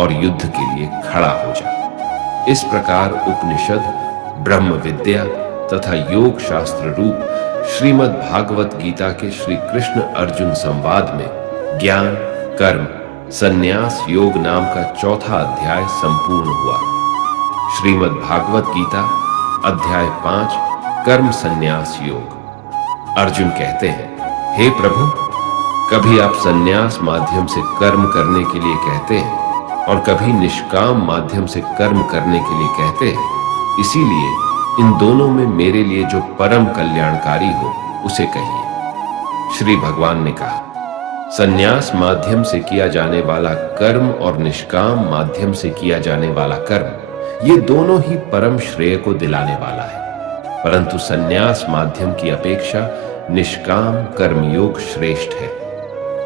और युद्ध के लिए खड़ा हो जा। इस प्रकार उपनिषद, ब्रह्म विद्या तथा योग शास्त्र रूप श्रीमद् भागवत गीता के श्री कृष्ण अर्जुन संवाद में ज्ञान, कर्म, संन्यास योग नाम का चौथा अध्याय संपूर्ण हुआ। श्रीमद् भागवत गीता अध्याय 5 कर्म संन्यास योग। अर्जुन कहते हैं, हे प्रभु, कभी आप संन्यास माध्यम से कर्म करने के लिए कहते हैं और कभी निष्काम माध्यम से कर्म करने के लिए कहते हैं। इसीलिए इन दोनों में मेरे लिए जो परम कल्याणकारी हो उसे कहिए। श्री भगवान ने कहा, संन्यास माध्यम से किया जाने वाला कर्म और निष्काम माध्यम से किया जाने वाला कर्म, ये दोनों ही परम श्रेय को दिलाने वाला है। परंतु संन्यास माध्यम की अपेक्षा निष्काम कर्मयोग श्रेष्ठ है।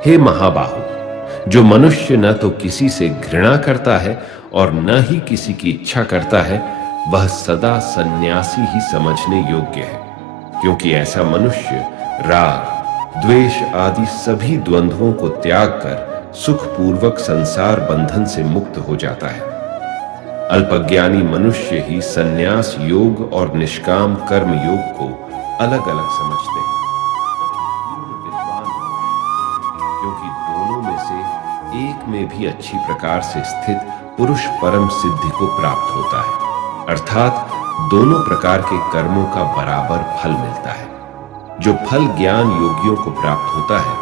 हे महाबाहु, जो मनुष्य न तो किसी से घृणा करता है और न ही किसी की इच्छा करता है, वह सदा सन्यासी ही समझने योग्य है, क्योंकि ऐसा मनुष्य राग, द्वेष आदि सभी द्वंद्वों को त्याग कर सुखपूर्वक संसार बंधन से मुक्त हो जाता है। अल्पज्ञानी मनुष्य ही सन्यास योग और निष्काम कर्म योग को अलग अलग समझते हैं। विद्वान मनुष्य, क्योंकि दोनों में से एक में भी अच्छी प्रकार से स्थित पुरुष परम सिद्धि को प्राप्त होता है, अर्थात दोनों प्रकार के कर्मों का बराबर फल मिलता है। जो फल ज्ञान योगियों को प्राप्त होता है,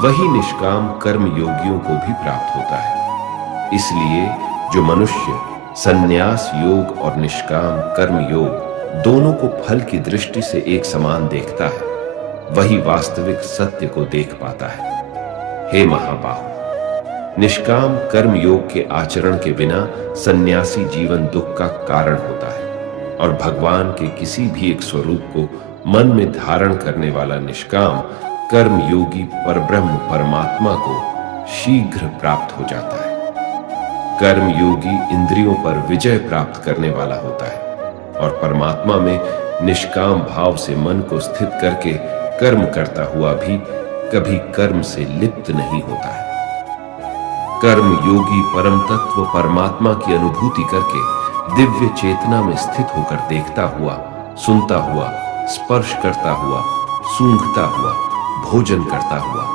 वही निष्काम कर्म योगियों को भी प्राप्त होता है। इसलिए जो मनुष्य संन्यास योग और निष्काम कर्म योग दोनों को फल की दृष्टि से एक समान देखता है, वही वास्तविक सत्य को देख पाता है। हे महाबाहु, निष्काम कर्म योग के आचरण के बिना सन्यासी जीवन दुख का कारण होता है, और भगवान के किसी भी एक स्वरूप को मन में धारण करने वाला निष्काम कर्म योगी परब्रह्म परमात्मा को शीघ्र प्राप्त हो जाता है। कर्म योगी इंद्रियों पर विजय प्राप्त करने वाला होता है, और परमात्मा में निष्काम भाव से मन को स्थित करके कर्म करता हुआ भी कभी कर्म से लिप्त नहीं होता है। कर्म योगी परम तत्व परमात्मा की अनुभूति करके दिव्य चेतना में स्थित होकर देखता हुआ, सुनता हुआ, स्पर्श करता हुआ, सूंघता हुआ, भोजन करता हुआ,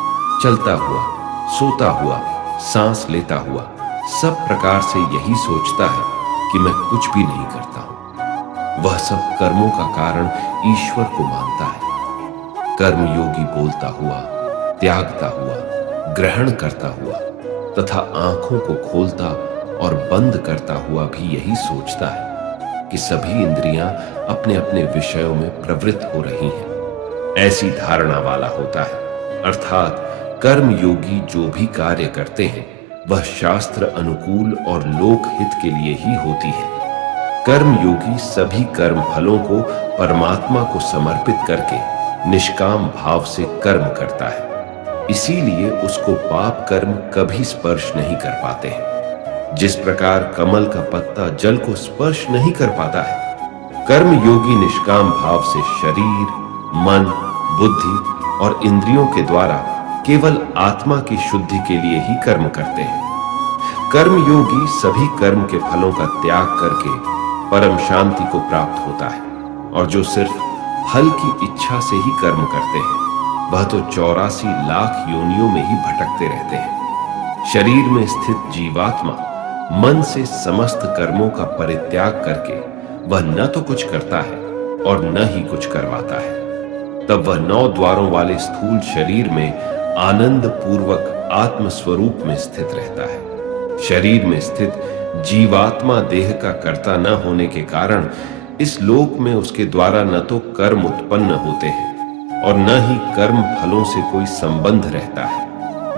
चलता हुआ, सोता हुआ, सांस लेता हुआ, सब प्रकार से यही सोचता है कि मैं कुछ भी नहीं करता हूं। वह सब कर्मों का कारण ईश्वर को मानता है। कर्म योगी बोलता हुआ, त्यागता हुआ, ग्रहण करता हुआ तथा आंखों को खोलता और बंद करता हुआ भी यही सोचता है कि सभी इंद्रियां अपने अपने विषयों में प्रवृत्त हो रही हैं। ऐसी धारणा वाला होता है, अर्थात कर्म योगी जो भी कार्य करते हैं वह शास्त्र अनुकूल और लोक हित के लिए ही होती है। कर्म योगी सभी कर्म फलों को परमात्मा को समर्पित करके निष्काम भाव से कर्म करता है, इसीलिए उसको पाप कर्म कभी स्पर्श नहीं कर पाते हैं। जिस प्रकार कमल का पत्ता जल को स्पर्श नहीं कर पाता है, कर्म योगी निष्काम भाव से शरीर, मन, बुद्धि और इंद्रियों के द्वारा केवल आत्मा की शुद्धि के लिए ही कर्म करते हैं। कर्म योगी सभी कर्म के फलों का त्याग करके परम शांति को प्राप्त होता है, और जो सिर्फ फल की इच्छा से ही कर्म करते हैं, वह तो 84 लाख योनियों में ही भटकते रहते हैं। शरीर में स्थित जीवात्मा मन से समस्त कर्मों का परित्याग करके वह न तो कुछ करता है और न ही कुछ करवाता है। तब वह 9 द्वारों वाले स्थूल शरीर में आनंद पूर्वक आत्म स्वरूप में स्थित रहता है। शरीर में स्थित जीवात्मा देह का कर्ता न होने के कारण इस लोक में उसके द्वारा न तो कर्म उत्पन्न होते हैं और न ही कर्म फलों से कोई संबंध रहता है,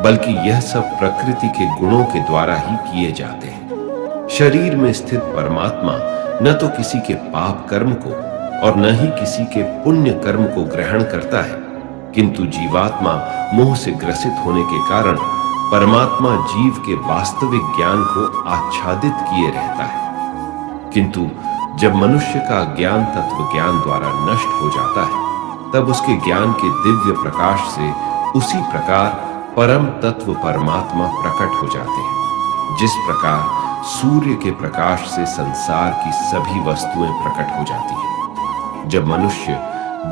बल्कि यह सब प्रकृति के गुणों के द्वारा ही किए जाते हैं। शरीर में स्थित परमात्मा न तो किसी के पाप कर्म को और न ही किसी के पुण्य कर्म को ग्रहण करता है, किंतु जीवात्मा मोह से ग्रसित होने के कारण परमात्मा जीव के वास्तविक ज्ञान को आच्छादित किए रहता है। किंतु जब मनुष्य का ज्ञान तत्व ज्ञान द्वारा नष्ट हो जाता है, तब उसके ज्ञान के दिव्य प्रकाश से उसी प्रकार परम तत्व परमात्मा प्रकट हो जाते हैं। जिस प्रकार सूर्य के प्रकाश से संसार की सभी वस्तुएं प्रकट हो जाती हैं। जब मनुष्य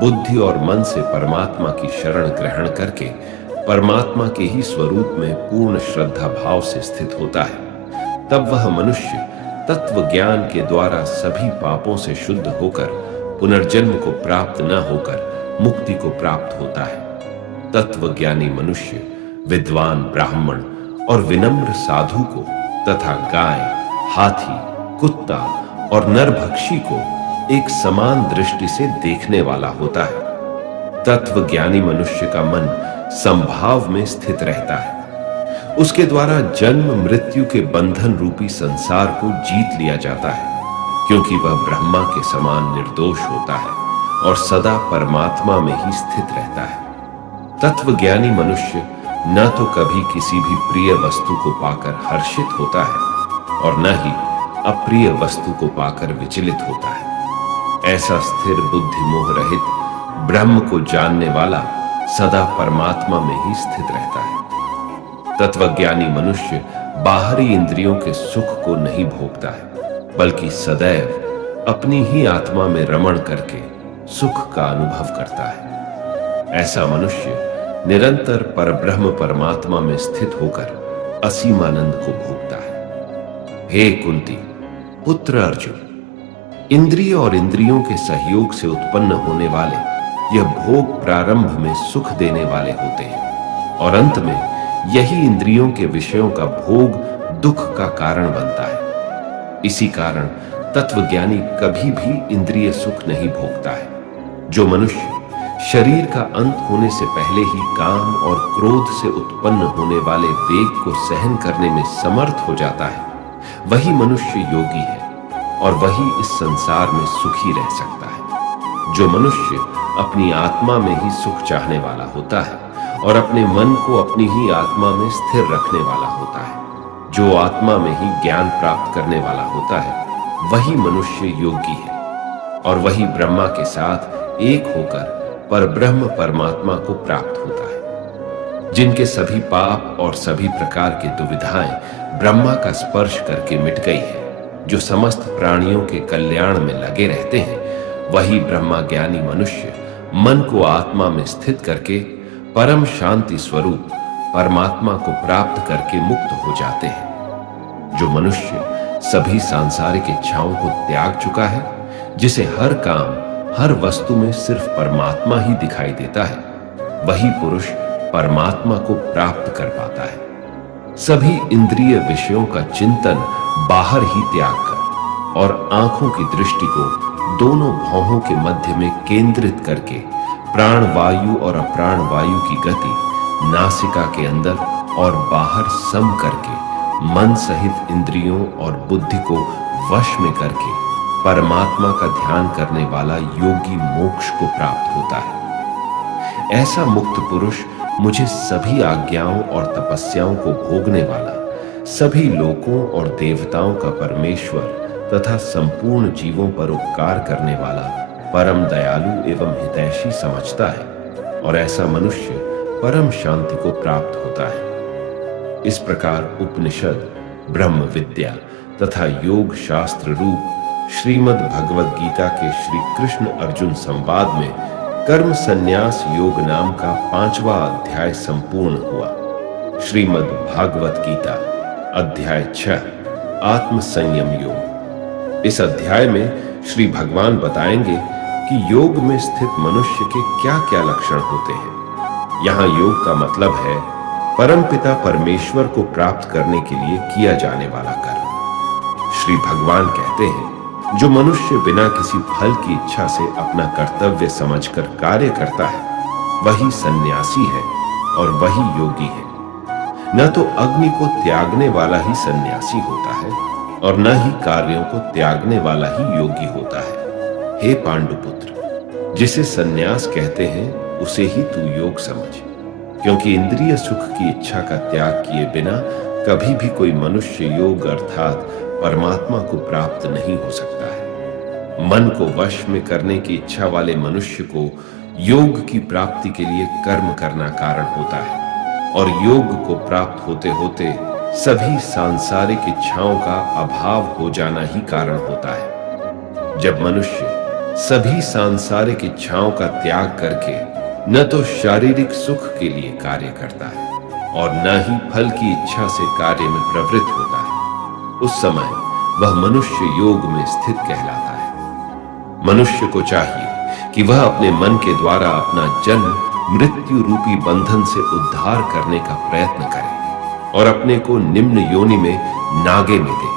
बुद्धि और मन से परमात्मा की शरण ग्रहण करके परमात्मा के ही स्वरूप में पूर्ण श्रद्धा भाव से स्थित होता है, तब वह मनुष्य तत्व ज्ञान के द्वारा सभी पापों से शुद्ध होकर पुनर्जन्म को प्राप्त न होकर मुक्ति को प्राप्त होता है। तत्वज्ञानी मनुष्य विद्वान ब्राह्मण और विनम्र साधु को तथा गाय, हाथी, कुत्ता और नरभक्षी को एक समान दृष्टि से देखने वाला होता है। तत्वज्ञानी मनुष्य का मन संभाव में स्थित रहता है। उसके द्वारा जन्म मृत्यु के बंधन रूपी संसार को जीत लिया जाता है, क्योंकि वह ब्रह्मा के समान निर्दोष होता है और सदा परमात्मा में ही स्थित रहता है। तत्वज्ञानी मनुष्य न तो कभी किसी भी प्रिय वस्तु को पाकर हर्षित होता है और न ही अप्रिय वस्तु को पाकर विचलित होता है। ऐसा स्थिर बुद्धि मोह रहित ब्रह्म को जानने वाला सदा परमात्मा में ही स्थित रहता है। तत्वज्ञानी मनुष्य बाहरी इंद्रियों के सुख को नहीं भोगता है, बल्कि सदैव अपनी ही आत्मा में रमण करके सुख का अनुभव करता है। ऐसा मनुष्य निरंतर परब्रह्म परमात्मा में स्थित होकर असीम आनंद को भोगता है। हे कुंती पुत्र अर्जुन, इंद्रिय और इंद्रियों के सहयोग से उत्पन्न होने वाले यह भोग प्रारंभ में सुख देने वाले होते हैं और अंत में यही इंद्रियों के विषयों का भोग दुख का कारण बनता है। इसी कारण तत्वज्ञानी कभी भी इंद्रिय सुख नहीं भोगता है। जो मनुष्य शरीर का अंत होने से पहले ही काम और क्रोध से उत्पन्न होने वाले वेग को सहन करने में समर्थ हो जाता है, वही मनुष्य योगी है और वही इस संसार में सुखी रह सकता है। जो मनुष्य अपनी आत्मा में ही सुख चाहने वाला होता है और अपने मन को अपनी ही आत्मा में स्थिर रखने वाला होता है, जो आत्मा में ही ज्ञान प्राप्त करने वाला होता है, वही मनुष्य योगी है और वही ब्रह्मा के साथ एक होकर परब्रह्म परमात्मा को प्राप्त होता है। जिनके सभी पाप और सभी प्रकार की दुविधाएं ब्रह्मा का स्पर्श करके मिट गई है, जो समस्त प्राणियों के कल्याण में लगे रहते हैं, वही ब्रह्मा ज्ञानी मनुष्य मन को आत्मा में स्थित करके परम शांति स्वरूप परमात्मा को प्राप्त करके मुक्त हो जाते हैं। जो मनुष्य सभी सांसारिक इच्छाओं को त्याग चुका है, जिसे हर काम हर वस्तु में सिर्फ परमात्मा ही दिखाई देता है, वही पुरुष परमात्मा को प्राप्त कर पाता है। सभी इंद्रिय विषयों का चिंतन बाहर ही त्याग कर और आंखों की दृष्टि को दोनों भौहों के मध्य में केंद्रित करके प्राण वायु और अप्राण वायु की गति नासिका के अंदर और बाहर सम करके मन सहित इंद्रियों और बुद्धि को वश में करके परमात्मा का ध्यान करने वाला योगी मोक्ष को प्राप्त होता है। ऐसा मुक्त पुरुष मुझे सभी आज्ञाओं और तपस्याओं को भोगने वाला, सभी लोकों और देवताओं का परमेश्वर तथा संपूर्ण जीवों पर उपकार करने वाला परम दयालु एवं हितैषी समझता है और ऐसा मनुष्य परम शांति को प्राप्त होता है। इस प्रकार उपनिषद, ब्रह्म विद्या तथा योग शास्त्र रूप श्रीमद् भगवद गीता के श्री कृष्ण अर्जुन संवाद में कर्म संन्यास योग नाम का 5वां अध्याय संपूर्ण हुआ। श्रीमद् भागवत गीता अध्याय 6 आत्म संयम योग। इस अध्याय में श्री भगवान बताएंगे कि योग में स्थित मनुष्य के क्या क्या लक्षण होते हैं। यहाँ योग का मतलब है परमपिता परमेश्वर को प्राप्त करने के लिए किया जाने वाला कर्म। श्री भगवान कहते हैं, जो मनुष्य बिना किसी फल की इच्छा से अपना कर्तव्य समझकर कार्य करता है, वही सन्यासी है और वही योगी है। न तो अग्नि को त्यागने वाला ही सन्यासी होता है और न ही कार्यों को त्यागने वाला ही योगी होता है। हे पांडुपुत्र, जिसे सन्यास कहते हैं उसे ही तू योग समझ, क्योंकि इंद्रिय सुख की इच्छा का त्याग किए बिना कभी भी कोई मनुष्य योग अर्थात परमात्मा को प्राप्त नहीं हो सकता है। मन को वश में करने की इच्छा वाले मनुष्य को योग की प्राप्ति के लिए कर्म करना कारण होता है और योग को प्राप्त होते होते सभी सांसारिक इच्छाओं का अभाव हो जाना ही कारण होता है। जब मनुष्य सभी सांसारिक इच्छाओं का त्याग करके न तो शारीरिक सुख के लिए कार्य करता है और न ही फल की इच्छा से कार्य में प्रवृत्त होता है, उस समय वह मनुष्य योग में स्थित कहलाता है। मनुष्य को चाहिए कि वह अपने मन के द्वारा अपना जन्म मृत्यु रूपी बंधन से उद्धार करने का प्रयत्न करे और अपने को निम्न योनि में नागे में दे,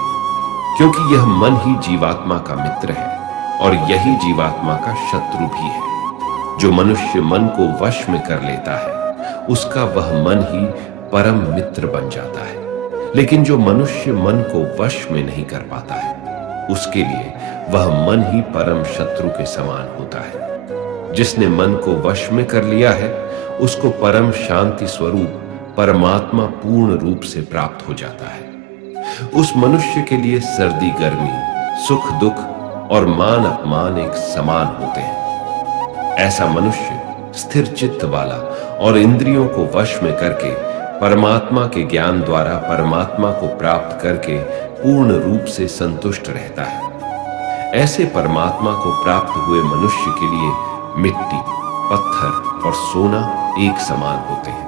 क्योंकि यह मन ही जीवात्मा का मित्र है और यही जीवात्मा का शत्रु भी है। जो मनुष्य मन को वश में कर लेता है उसका वह मन ही परम मित्र बन जाता है, लेकिन जो मनुष्य मन को वश में नहीं कर पाता है उसके लिए वह मन ही परम शत्रु के समान होता है। जिसने मन को वश में कर लिया है उसको परम शांति स्वरूप परमात्मा पूर्ण रूप से प्राप्त हो जाता है। उस मनुष्य के लिए सर्दी गर्मी, सुख दुख और मान अपमान एक समान होते हैं। ऐसा मनुष्य स्थिर चित्त वाला और इंद्रियों को वश में करके परमात्मा के ज्ञान द्वारा परमात्मा को प्राप्त करके पूर्ण रूप से संतुष्ट रहता है। ऐसे परमात्मा को प्राप्त हुए मनुष्य के लिए मिट्टी, पत्थर और सोना एक समान होते हैं।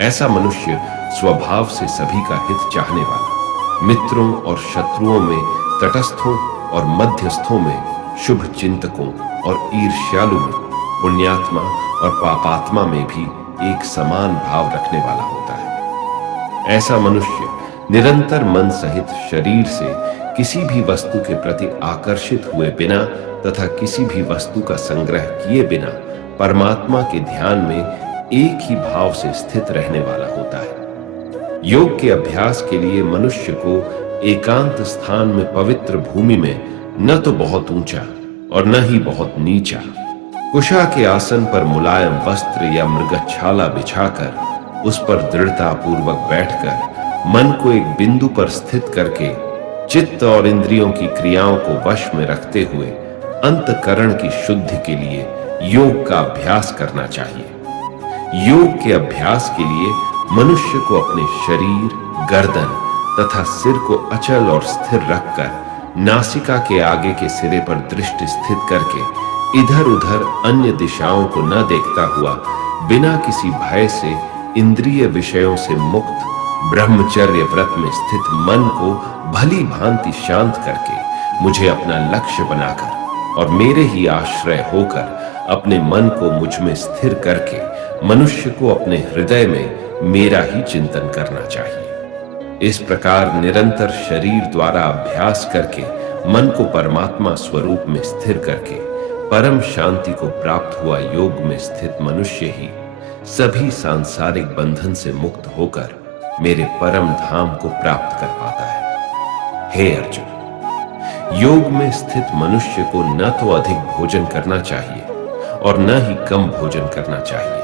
ऐसा मनुष्य स्वभाव से सभी का हित चाहने वाला, मित्रों और शत्रुओं में, तटस्थों और मध्यस्थों में, शुभ चिंतकों और ईर्ष्यालु में, पुण्यात्मा और पापात्मा में भी एक समान भाव रखने वाला होता है। ऐसा मनुष्य निरंतर मन सहित शरीर से किसी भी वस्तु के प्रति आकर्षित हुए बिना तथा किसी भी वस्तु का संग्रह किए बिना परमात्मा के ध्यान में एक ही भाव से स्थित रहने वाला होता है। योग के अभ्यास के लिए मनुष्य को एकांत स्थान में पवित्र भूमि में न तो बहुत ऊंचा और न ही बहुत नीचा, कुशा के आसन पर मुलायम वस्त्र या मृगछाला बिछाकर उस पर दृढ़ता पूर्वक बैठकर मन को एक बिंदु पर स्थित करके चित्त और इंद्रियों की क्रियाओं को वश में रखते हुए अंतकरण की शुद्धि के लिए योग का अभ्यास करना चाहिए। योग के अभ्यास के लिए मनुष्य को अपने शरीर, गर्दन तथा सिर को अचल और स्थिर रखकर नासिका के आगे के सिरे पर दृष्टि स्थित करके इधर उधर अन्य दिशाओं को न देखता हुआ बिना किसी भय से इंद्रिय विषयों से मुक्त ब्रह्मचर्य व्रत में स्थित मन को भली भांति शांत करके मुझे अपना लक्ष्य बनाकर और मेरे ही आश्रय होकर अपने मन को मुझ में स्थिर करके मनुष्य को अपने हृदय में मेरा ही चिंतन करना चाहिए। इस प्रकार निरंतर शरीर द्वारा अभ्यास करके मन को परमात्मा स्वरूप में स्थिर करके परम शांति को प्राप्त हुआ योग में स्थित मनुष्य ही सभी सांसारिक बंधन से मुक्त होकर मेरे परम धाम को प्राप्त कर पाता है। हे अर्जुन, योग में स्थित मनुष्य को न तो अधिक भोजन करना चाहिए और न ही कम भोजन करना चाहिए,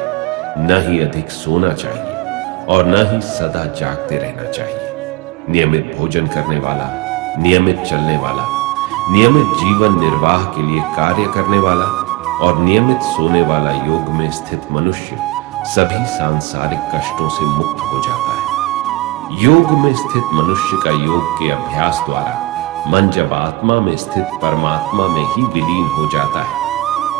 न ही अधिक सोना चाहिए और न ही सदा जागते रहना चाहिए। नियमित भोजन करने वाला, नियमित चलने वाला, नियमित जीवन निर्वाह के लिए कार्य करने वाला और नियमित सोने वाला योग में स्थित मनुष्य सभी सांसारिक कष्टों से मुक्त हो जाता है। योग में स्थित मनुष्य का योग के अभ्यास द्वारा मन जब आत्मा में स्थित परमात्मा में ही विलीन हो जाता है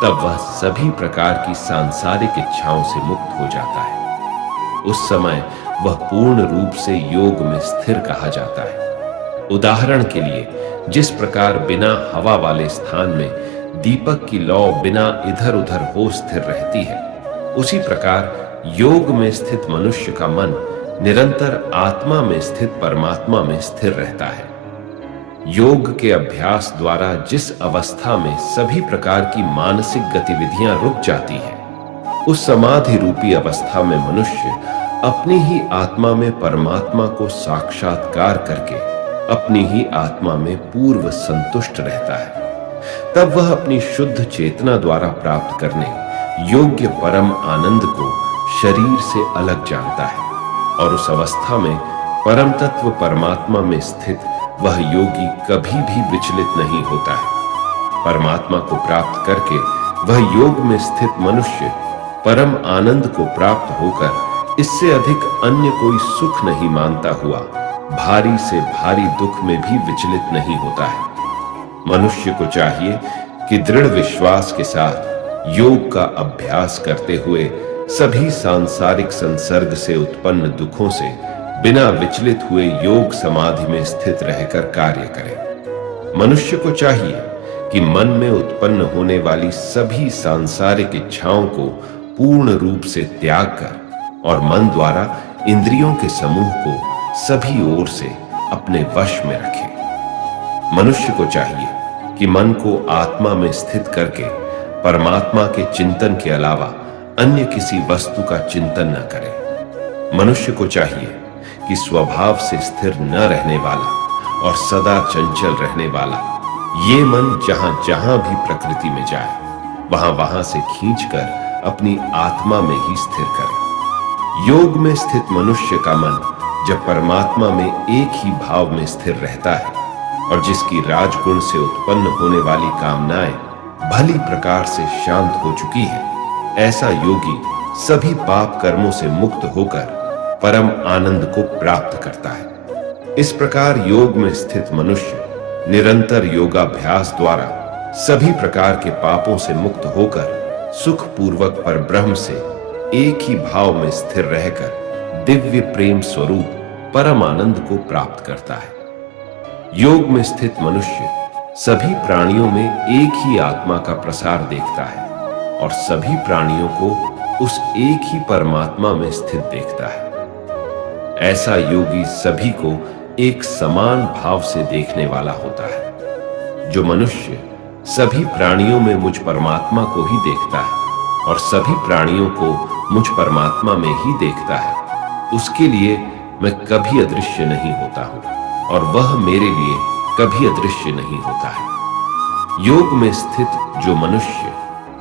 तब वह सभी प्रकार की सांसारिक इच्छाओं से मुक्त हो जाता है। उस समय वह पूर्ण रूप से योग में स्थिर कहा जाता है। उदाहरण के लिए, जिस प्रकार बिना हवा वाले स्थान में दीपक की लौ बिना इधर उधर हो स्थिर रहती है, उसी प्रकार योग में स्थित मनुष्य का मन निरंतर आत्मा में स्थित परमात्मा में स्थिर रहता है। योग के अभ्यास द्वारा जिस अवस्था में सभी प्रकार की मानसिक गतिविधियां रुक जाती हैं, उस समाधि रूपी अवस्था में मनुष्य अपनी ही आत्मा में परमात्मा को साक्षात्कार करके अपनी ही आत्मा में पूर्व संतुष्ट रहता है। तब वह अपनी शुद्ध चेतना द्वारा प्राप्त करने योग्य परम आनंद को शरीर से अलग जानता है और उस अवस्था में परम तत्व परमात्मा में स्थित वह योगी कभी भी विचलित नहीं होता है। परमात्मा को प्राप्त करके वह योग में स्थित मनुष्य परम आनंद को प्राप्त होकर इससे अधिक अन्य कोई सुख नहीं मानता हुआ भारी से भारी दुख में भी विचलित नहीं होता है। मनुष्य को चाहिए कि दृढ़ विश्वास के साथ योग का अभ्यास करते हुए सभी सांसारिक संसर्ग से उत्पन्न दुखों से बिना विचलित हुए योग समाधि में स्थित रहकर कार्य करे। मनुष्य को चाहिए कि मन में उत्पन्न होने वाली सभी सांसारिक इच्छाओं को पूर्ण रूप से त्याग कर और मन द्वारा इंद्रियों के समूह को सभी ओर से अपने वश में रखे। मनुष्य को चाहिए कि मन को आत्मा में स्थित करके परमात्मा के चिंतन के अलावा अन्य किसी वस्तु का चिंतन न करे। मनुष्य को चाहिए कि स्वभाव से स्थिर न रहने वाला और सदा चंचल रहने वाला ये मन जहां जहां भी प्रकृति में जाए वहां वहां से खींचकर अपनी आत्मा में ही स्थिर करे। योग में स्थित मनुष्य का मन जब परमात्मा में एक ही भाव में स्थिर रहता है और जिसकी राजगुण से उत्पन्न होने वाली कामनाएं भली प्रकार से शांत हो चुकी है, ऐसा योगी सभी पाप कर्मों से मुक्त होकर परम आनंद को प्राप्त करता है। इस प्रकार योग में स्थित मनुष्य निरंतर योगाभ्यास द्वारा सभी प्रकार के पापों से मुक्त होकर सुखपूर्वक परब्रह्म से एक ही भाव में स्थिर रहकर दिव्य प्रेम स्वरूप परम आनंद को प्राप्त करता है। योग में स्थित मनुष्य सभी प्राणियों में एक ही आत्मा का प्रसार देखता है और सभी प्राणियों को उस एक ही परमात्मा में स्थित देखता है। ऐसा योगी सभी को एक समान भाव से देखने वाला होता है। जो मनुष्य सभी प्राणियों में मुझ परमात्मा को ही देखता है और सभी प्राणियों को मुझ परमात्मा में ही देखता है, उसके लिए मैं कभी अदृश्य नहीं होता हूं और वह मेरे लिए कभी अदृश्य नहीं होता है। योग में स्थित जो मनुष्य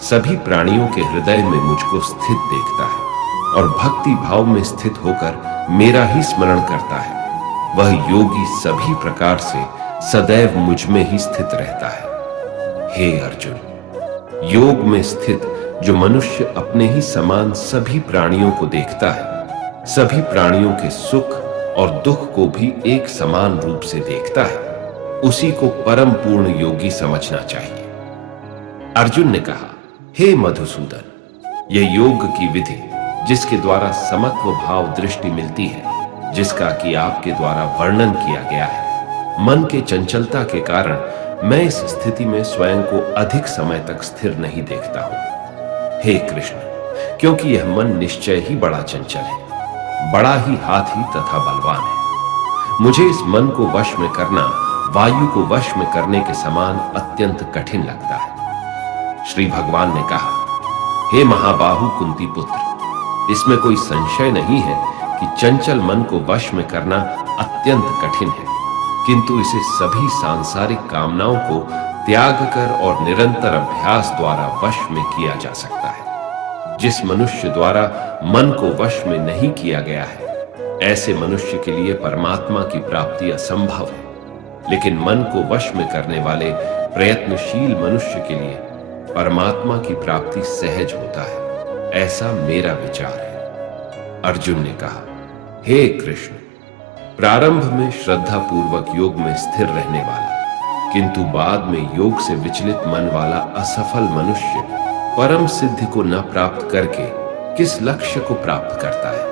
सभी प्राणियों के हृदय में मुझको स्थित देखता है और भक्ति भाव में स्थित होकर मेरा ही स्मरण करता है, वह योगी सभी प्रकार से सदैव मुझ में ही स्थित रहता है। हे अर्जुन, योग में स्थित जो मनुष्य अपने ही समान सभी प्राणियों को देखता है, सभी प्राणियों के सुख और दुख को भी एक समान रूप से देखता है, उसी को परम पूर्ण योगी समझना चाहिए। अर्जुन ने कहा, हे मधुसूदन, यह योग की विधि जिसके द्वारा समत्व भाव दृष्टि मिलती है, जिसका कि आपके द्वारा वर्णन किया गया है, मन के चंचलता के कारण मैं इस स्थिति में स्वयं को अधिक समय तक स्थिर नहीं देखता हूं। हे कृष्ण, क्योंकि यह मन निश्चय ही बड़ा चंचल है, बड़ा ही हाथी तथा बलवान है। मुझे इस मन को वश में करना वायु को वश में करने के समान अत्यंत कठिन लगता है। श्री भगवान ने कहा, हे महाबाहु कुंती पुत्र, इसमें कोई संशय नहीं है कि चंचल मन को वश में करना अत्यंत कठिन है, किंतु इसे सभी सांसारिक कामनाओं को त्याग कर और निरंतर अभ्यास द्वारा वश में किया जा सकता है। जिस मनुष्य द्वारा मन को वश में नहीं किया गया है, ऐसे मनुष्य के लिए परमात्मा की प्राप्ति असंभव है, लेकिन मन को वश में करने वाले प्रयत्नशील मनुष्य के लिए परमात्मा की प्राप्ति सहज होता है, ऐसा मेरा विचार है। अर्जुन ने कहा, हे कृष्ण, प्रारंभ में श्रद्धा पूर्वक योग में स्थिर रहने वाला किंतु बाद में योग से विचलित मन वाला असफल मनुष्य परम सिद्धि को न प्राप्त करके किस लक्ष्य को प्राप्त करता है?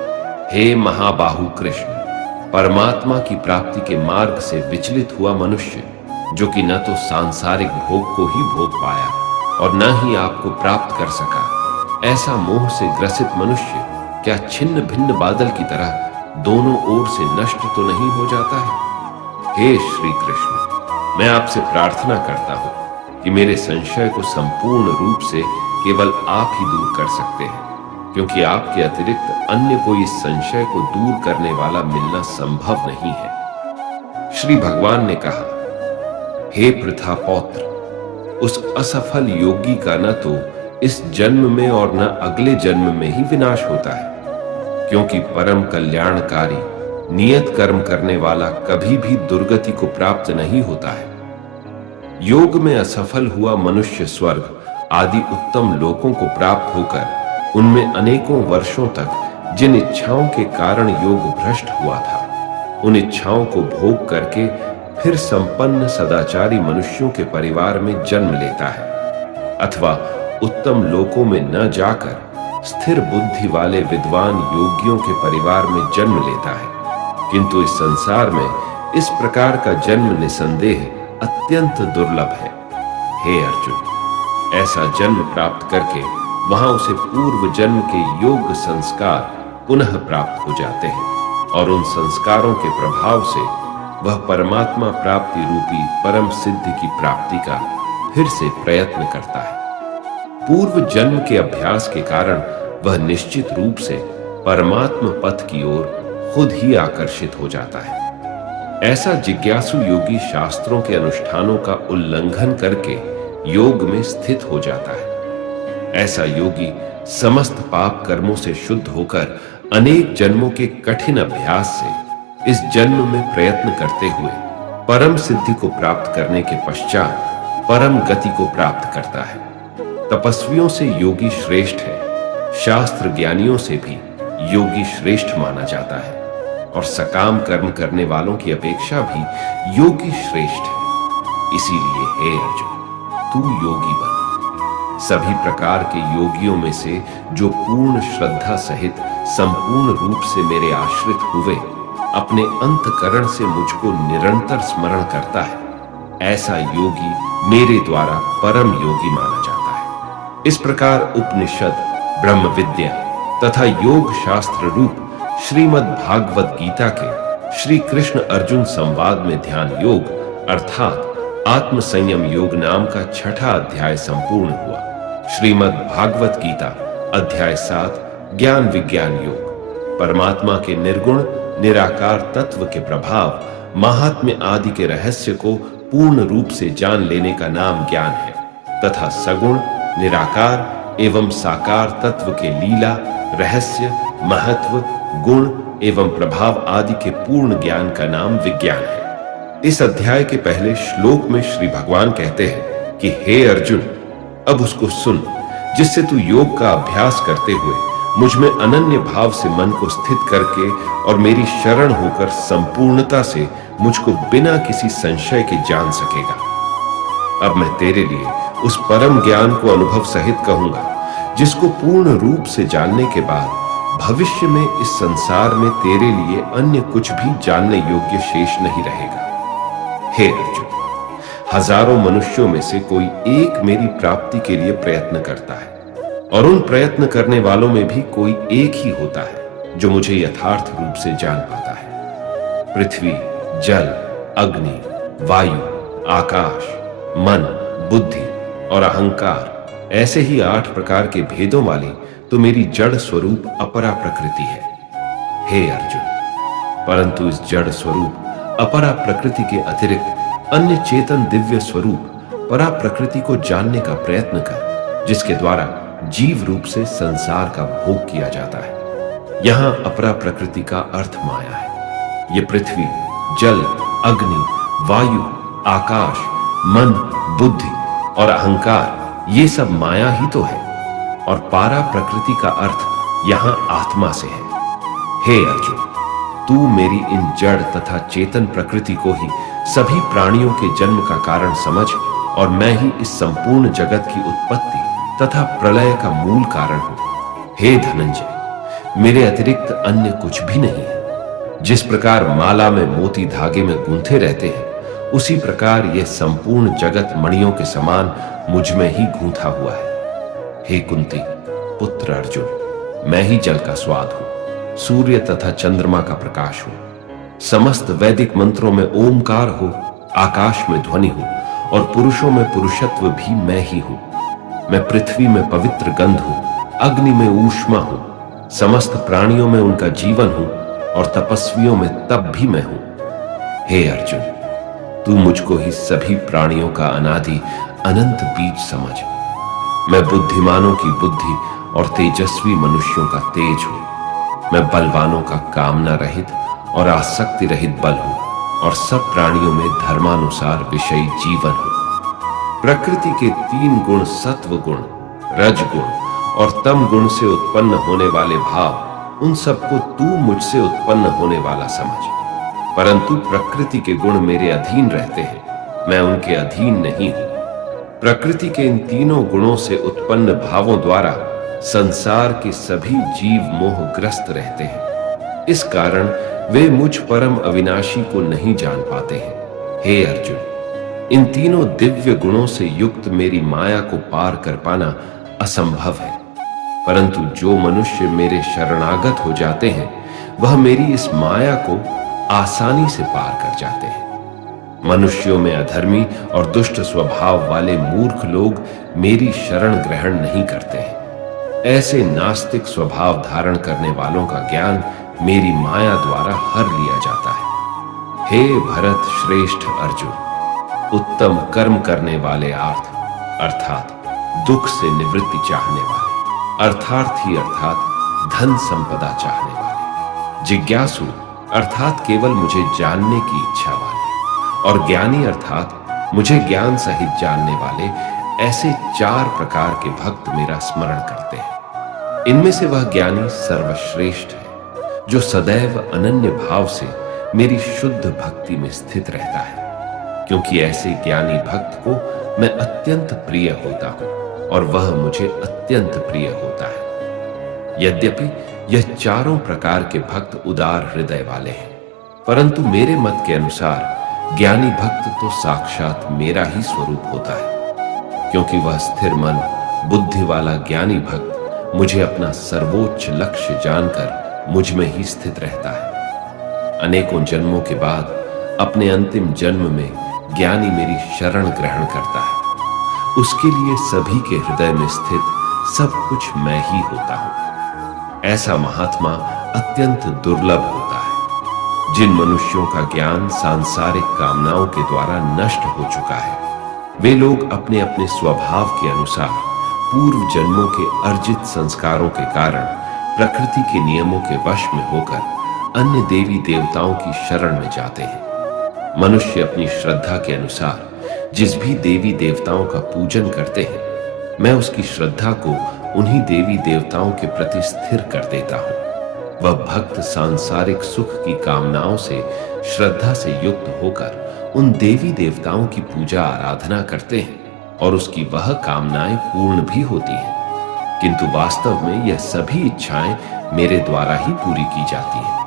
हे महाबाहु कृष्ण, परमात्मा की प्राप्ति के मार्ग से विचलित हुआ मनुष्य, जो कि न तो सांसारिक भोग को ही भोग पाया और न ही आपको प्राप्त कर सका, ऐसा मोह से ग्रसित मनुष्य क्या छिन्न भिन्न बादल की तरह दोनों ओर से नष्ट तो नहीं हो जाता है? हे श्री कृष्ण, मैं आपसे प्रार्थना करता हूं कि मेरे संशय को संपूर्ण रूप से केवल आप ही दूर कर सकते हैं, क्योंकि आपके अतिरिक्त अन्य कोई इस संशय को दूर करने वाला मिलना संभव नहीं है। श्री भगवान ने कहा, हे पृथा पौत्र, उस असफल योगी का न तो इस जन्म में और न अगले जन्म में ही विनाश होता है, क्योंकि परम कल्याणकारी नियत कर्म करने वाला कभी भी दुर्गति को प्राप्त नहीं होता है। योग में असफल हुआ मनुष्य स्वर्ग आदि उत्तम लोकों को प्राप्त होकर उनमें अनेकों वर्षों तक जिन इच्छाओं के कारण योग भ्रष्ट हुआ था, उन इच्छाओं को भोग करके फिर संपन्न सदाचारी मनुष्यों के परिवार में जन्म लेता है, अथवा उत्तम लोकों में न जाकर स्थिर बुद्धि वाले विद्वान योगियों के परिवार में जन्म लेता है। किंतु इस संसार में इस प्रकार का जन्म निसंदेह अत्यंत दुर्लभ है। हे अर्जुन, ऐसा जन्म प्राप्त करके वहां उसे पूर्व जन्म के योग संस्कार पुनः प्राप्त हो जाते हैं और उन संस्कारों के प्रभाव से वह परमात्मा प्राप्ति रूपी परम सिद्धि की प्राप्ति का फिर से प्रयत्न करता है। पूर्व जन्म के अभ्यास के कारण वह निश्चित रूप से परमात्म पथ की ओर खुद ही आकर्षित हो जाता है। ऐसा जिज्ञासु योगी शास्त्रों के अनुष्ठानों का उल्लंघन करके योग में स्थित हो जाता है। ऐसा योगी समस्त पाप कर्मों से शुद्ध होकर अनेक जन्मों के कठिन अभ्यास से इस जन्म में प्रयत्न करते हुए परम सिद्धि को प्राप्त करने के पश्चात परम गति को प्राप्त करता है। तपस्वियों से योगी श्रेष्ठ है, शास्त्र ज्ञानियों से भी योगी श्रेष्ठ माना जाता है और सकाम कर्म करने वालों की अपेक्षा भी योगी श्रेष्ठ है। इसीलिए हे अर्जुन, तू योगी बन। सभी प्रकार के योगियों में से जो पूर्ण श्रद्धा सहित संपूर्ण रूप से मेरे आश्रित हुए अपने अंतकरण से मुझको निरंतर स्मरण करता है, ऐसा योगी मेरे द्वारा परम योगी माना जाता है। इस प्रकार उपनिषद, ब्रह्म विद्या तथा योग शास्त्र रूप श्रीमद् भागवत गीता के श्री कृष्ण अर्जुन संवाद में ध्यान योग अर्थात आत्म संयम योग नाम का छठा अध्याय संपूर्ण हुआ। श्रीमद् भागवत गीता अध्याय 7 ज्ञान विज्ञान योग। परमात्मा के निर्गुण निराकार तत्व के प्रभाव महात्म्य आदि के रहस्य को पूर्ण रूप से जान लेने का नाम ज्ञान है तथा सगुण निराकार एवं साकार तत्व के लीला रहस्य महत्व गुण एवं प्रभाव आदि के पूर्ण ज्ञान का नाम विज्ञान है। इस अध्याय के पहले श्लोक में श्री भगवान कहते हैं कि हे अर्जुन, अब उसको सुन जिससे तू योग का अभ्यास करते हुए मुझ में अनन्य भाव से मन को स्थित करके और मेरी शरण होकर संपूर्णता से मुझको बिना किसी संशय के जान सकेगा। अब मैं तेरे लिए उस परम ज्ञान को अनुभव सहित कहूंगा जिसको पूर्ण रूप से जानने के बाद भविष्य में इस संसार में तेरे लिए अन्य कुछ भी जानने योग्य शेष नहीं रहेगा। हे अर्जुन, हजारों मनुष्यों में से कोई एक मेरी प्राप्ति के लिए प्रयत्न करता है और उन प्रयत्न करने वालों में भी कोई एक ही होता है जो मुझे यथार्थ रूप से जान पाता है। पृथ्वी, जल, अग्नि, वायु, आकाश, मन, बुद्धि और अहंकार ऐसे ही 8 प्रकार के भेदों वाली तो मेरी जड़ स्वरूप अपरा प्रकृति है। हे अर्जुन, परंतु इस जड़ स्वरूप अपरा प्रकृति के अतिरिक्त अन्य चेतन दिव्य स्वरूप परा प्रकृति को जानने का प्रयत्न कर, जिसके द्वारा जीव रूप से संसार का भोग किया जाता है। यहां अपरा प्रकृति का अर्थ माया है। ये पृथ्वी, जल, अग्नि, वायु, आकाश, मन, बुद्धि और अहंकार ये सब माया ही तो है और पारा प्रकृति का अर्थ यहां आत्मा से है। हे अर्जुन, तू मेरी इन जड़ तथा चेतन प्रकृति को ही सभी प्राणियों के जन्म का कारण समझ और मैं ही इस संपूर्ण जगत की उत्पत्ति तथा प्रलय का मूल कारण हूं। हे धनंजय, मेरे अतिरिक्त अन्य कुछ भी नहीं है। जिस प्रकार माला में मोती धागे में गूंथे रहते हैं, उसी प्रकार यह संपूर्ण जगत मणियों के समान मुझ में ही गूंथा हुआ है। हे कुंती पुत्र अर्जुन, मैं ही जल का स्वाद हूं, सूर्य तथा चंद्रमा का प्रकाश हूं। समस्त वैदिक मंत्रों में ओमकार हो, आकाश में ध्वनि हो और पुरुषों में पुरुषत्व भी मैं ही हूं। मैं पृथ्वी में पवित्र गंध हूं, अग्नि में ऊष्मा हूं, समस्त प्राणियों में उनका जीवन हूं और तपस्वियों में तप भी मैं हूं। हे अर्जुन, तू मुझको ही सभी प्राणियों का अनादि अनंत बीज समझ। मैं बुद्धिमानों की बुद्धि और तेजस्वी मनुष्यों का तेज हूं। मैं बलवानों का कामना रहित और आसक्ति रहित बल हूं और सब प्राणियों में धर्मानुसार विषयी जीवन हूं। प्रकृति के 3 गुण सत्व गुण, रज गुण और तम गुण से उत्पन्न होने वाले भाव, उन सबको तू मुझसे उत्पन्न होने वाला समझ। परंतु प्रकृति के गुण मेरे अधीन रहते हैं, मैं उनके अधीन नहीं हूं। प्रकृति के इन तीनों गुणों से उत्पन्न भावों द्वारा संसार के सभी जीव मोहग्रस्त रहते हैं। इस कारण वे मुझ परम अविनाशी को नहीं जान पाते हैं। हे अर्जुन, इन तीनों दिव्य गुणों से युक्त मेरी माया को पार कर पाना असंभव है, परंतु जो मनुष्य मेरे शरणागत हो जाते हैं वह मेरी इस माया को आसानी से पार कर जाते हैं। मनुष्यों में अधर्मी और दुष्ट स्वभाव वाले मूर्ख लोग मेरी शरण ग्रहण नहीं करते हैं। ऐसे नास्तिक स्वभाव धारण करने वालों का ज्ञान मेरी माया द्वारा हर लिया जाता है। हे भरत श्रेष्ठ अर्जुन, उत्तम कर्म करने वाले अर्थात दुख से निवृत्ति चाहने वाले, अर्थार्थी अर्थात धन संपदा चाहने वाले, जिज्ञासु अर्थात केवल मुझे जानने की इच्छा वाले, और ज्ञानी अर्थात मुझे ज्ञान सहित जानने वाले, ऐसे 4 प्रकार के भक्त मेरा स्मरण करते हैं। इनमें से वह ज्ञानी सर्वश्रेष्ठ है जो सदैव अनन्य भाव से मेरी शुद्ध भक्ति में स्थित रहता है, क्योंकि ऐसे ज्ञानी भक्त को मैं अत्यंत प्रिय होता हूं और वह मुझे अत्यंत प्रिय होता है। यद्यपि यह चारों प्रकार के भक्त उदार हृदय वाले हैं, परंतु मेरे मत के अनुसार ज्ञानी भक्त तो साक्षात मेरा ही स्वरूप होता है, क्योंकि वह स्थिर मन बुद्धि वाला ज्ञानी भक्त मुझे अपना सर्वोच्च लक्ष्य जानकर मुझ में ही स्थित रहता है। अनेकों जन्मों के बाद अपने अंतिम जन्म में ज्ञानी मेरी शरण ग्रहण करता है। उसके लिए सभी के हृदय में स्थित सब कुछ मैं ही होता हूं। ऐसा महात्मा अत्यंत दुर्लभ होता है। जिन मनुष्यों का ज्ञान सांसारिक कामनाओं के द्वारा नष्ट हो चुका है, वे लोग अपने अपने स्वभाव के अनुसार पूर्व जन्मों के अर्जित संस्कारों के कारण प्रकृति के नियमों के वश में होकर अन्य देवी देवताओं की शरण में जाते हैं। मनुष्य अपनी श्रद्धा के अनुसार जिस भी देवी देवताओं का पूजन करते हैं, मैं उसकी श्रद्धा को उन्हीं देवी देवताओं के प्रति स्थिर कर देता हूं। वह भक्त सांसारिक सुख की कामनाओं से श्रद्धा से युक्त होकर उन देवी देवताओं की पूजा आराधना करते हैं और उसकी वह कामनाएं पूर्ण भी होती हैं, किंतु वास्तव में यह सभी इच्छाएं मेरे द्वारा ही पूरी की जाती हैं।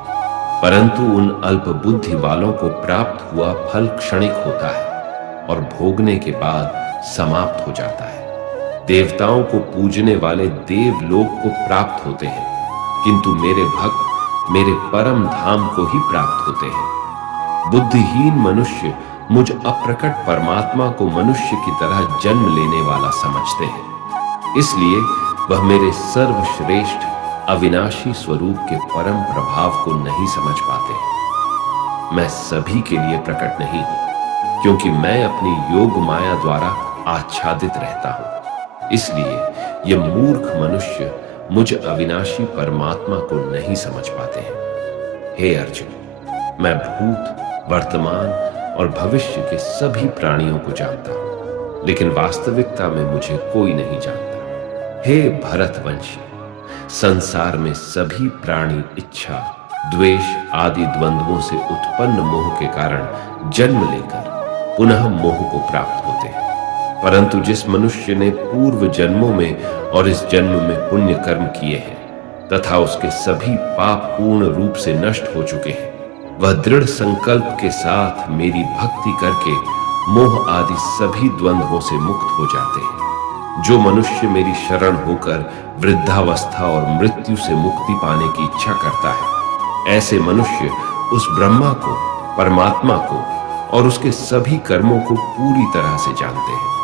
परंतु उन अल्प बुद्धि वालों को प्राप्त हुआ फल क्षणिक होता है और भोगने के बाद समाप्त हो जाता है। देवताओं को पूजने वाले देवलोक को प्राप्त होते हैं, किंतु मेरे भक्त मेरे परम धाम को ही प्राप्त होते हैं। बुद्धिहीन मनुष्य मुझ अप्रकट परमात्मा को मनुष्य की तरह जन्म लेने वाला समझते हैं, इसलिए वह मेरे सर्वश्रेष्ठ अविनाशी स्वरूप के परम प्रभाव को नहीं समझ पाते। मैं सभी के लिए प्रकट नहीं हूं, क्योंकि मैं अपनी योग माया द्वारा आच्छादित रहता हूं। इसलिए ये मूर्ख मनुष्य मुझ अविनाशी परमात्मा को नहीं समझ पाते हैं। हे अर्जुन, मैं भूत, वर्तमान और भविष्य के सभी प्राणियों को जानता हूं, लेकिन वास्तविकता में मुझे कोई नहीं जानता। हे भरतवंशी, संसार में सभी प्राणी इच्छा, द्वेष आदि द्वंद्वों से उत्पन्न मोह के कारण जन्म लेकर पुनः मोह को प्राप्त होते हैं। परंतु जिस मनुष्य ने पूर्व जन्मों में और इस जन्म में पुण्य कर्म किए हैं तथा उसके सभी पाप पूर्ण रूप से नष्ट हो चुके हैं, वह दृढ़ संकल्प के साथ मेरी भक्ति करके मोह आदि सभी द्वंद्वों से मुक्त हो जाते हैं। जो मनुष्य मेरी शरण होकर वृद्धावस्था और मृत्यु से मुक्ति पाने की इच्छा करता है, ऐसे मनुष्य उस ब्रह्मा को, परमात्मा को और उसके सभी कर्मों को पूरी तरह से जानते हैं।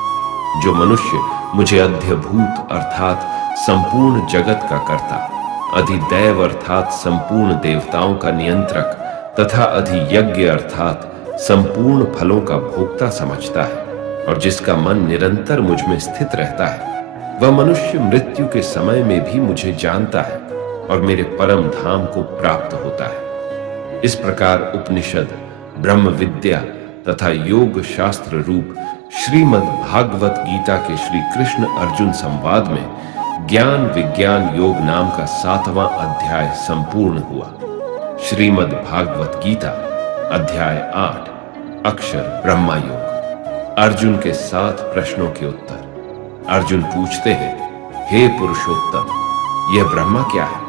जो मनुष्य मुझे अध्यभूत अर्थात संपूर्ण जगत का कर्ता, अधिदैव अर्थात संपूर्ण देवताओं का नियंत्रक तथा अधियज्ञ अर्थात संपूर्ण फलों का भोक्ता समझता है और जिसका मन निरंतर मुझ में स्थित रहता है, वह मनुष्य मृत्यु के समय में भी मुझे जानता है और मेरे परम धाम को प्राप्त होता है। इस प्रकार उपनिषद, ब्रह्म विद्या तथा योग शास्त्र रूप श्रीमद् भागवत गीता के श्री कृष्ण अर्जुन संवाद में ज्ञान विज्ञान योग नाम का 7वां अध्याय संपूर्ण हुआ। श्रीमद् भागवत गीता अध्याय 8 अक्षर ब्रह्मा योग। अर्जुन के 7 प्रश्नों के उत्तर। अर्जुन पूछते हैं, हे पुरुषोत्तम, यह ब्रह्मा क्या है?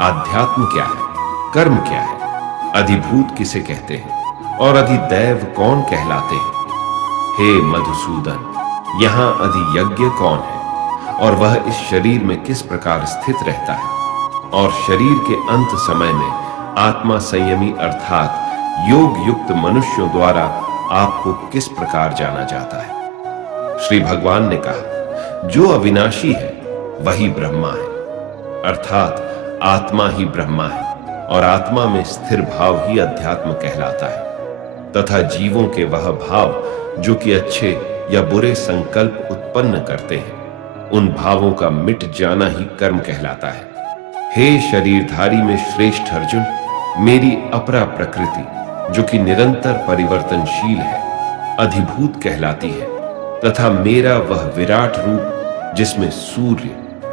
आध्यात्म क्या है? कर्म क्या है? अधिभूत किसे कहते हैं और अधिदैव कौन कहलाते हैं? हे मधुसूदन, यहां अधियज्ञ कौन है और वह इस शरीर में किस प्रकार स्थित रहता है? और शरीर के अंत समय में आत्मा संयमी अर्थात योग युक्त मनुष्यों द्वारा आपको किस प्रकार जाना जाता है? श्री भगवान ने कहा, जो अविनाशी है वही ब्रह्मा है, अर्थात आत्मा ही ब्रह्मा है और आत्मा में स्थिर भाव ही अध्यात्म कहलाता है तथा जीवों के वह भाव जो कि अच्छे या बुरे संकल्प उत्पन्न करते हैं, उन भावों का मिट जाना ही कर्म कहलाता है। हे शरीरधारी में श्रेष्ठ अर्जुन, मेरी अपरा प्रकृति जो कि निरंतर परिवर्तनशील है, अधिभूत कहलाती है तथा मेरा वह विराट रूप जिसमें सूर्य,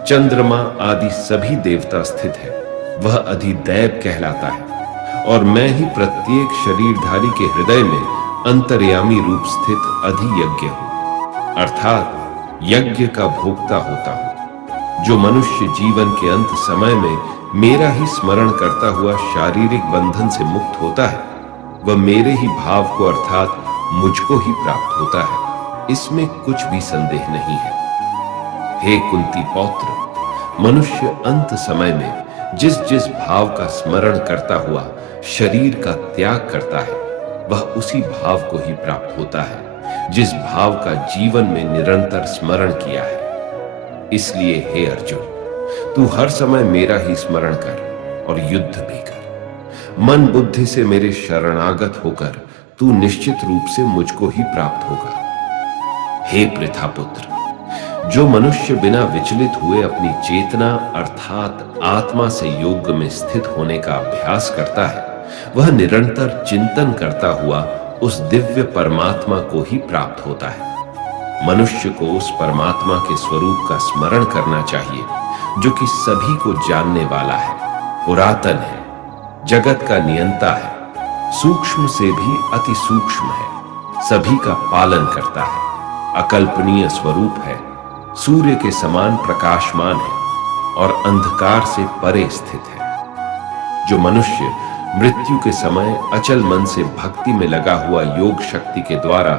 चंद्रमा आदि सभी देवता स्थित है, वह अधिदैव कहलाता है। और मैं ही प्रत्येक शरीरधारी के हृदय में अंतर्यामी रूप स्थित अधियज्ञ हूं, अर्थात यज्ञ का भोक्ता होता हूं। जो मनुष्य जीवन के अंत समय में मेरा ही स्मरण करता हुआ शारीरिक बंधन से मुक्त होता है, वह मेरे ही भाव को अर्थात मुझको ही प्राप्त होता है, इसमें कुछ भी संदेह नहीं है। हे कुंती पौत्र, मनुष्य अंत समय में जिस जिस भाव का स्मरण करता हुआ शरीर का त्याग करता है, वह उसी भाव को ही प्राप्त होता है जिस भाव का जीवन में निरंतर स्मरण किया है। इसलिए हे अर्जुन, तू हर समय मेरा ही स्मरण कर और युद्ध भी कर। मन बुद्धि से मेरे शरणागत होकर तू निश्चित रूप से मुझको ही प्राप्त होगा। हे पृथापुत्र, जो मनुष्य बिना विचलित हुए अपनी चेतना अर्थात आत्मा से योग में स्थित होने का अभ्यास करता है, वह निरंतर चिंतन करता हुआ उस दिव्य परमात्मा को ही प्राप्त होता है। मनुष्य को उस परमात्मा के स्वरूप का स्मरण करना चाहिए जो कि सभी को जानने वाला है, पुरातन है, जगत का नियंता है, सूक्ष्म से भी अति सूक्ष्म है, सभी का पालन करता है, अकल्पनीय स्वरूप है, सूर्य के समान प्रकाशमान है और अंधकार से परे स्थित है। जो मनुष्य मृत्यु के समय अचल मन से भक्ति में लगा हुआ योग शक्ति के द्वारा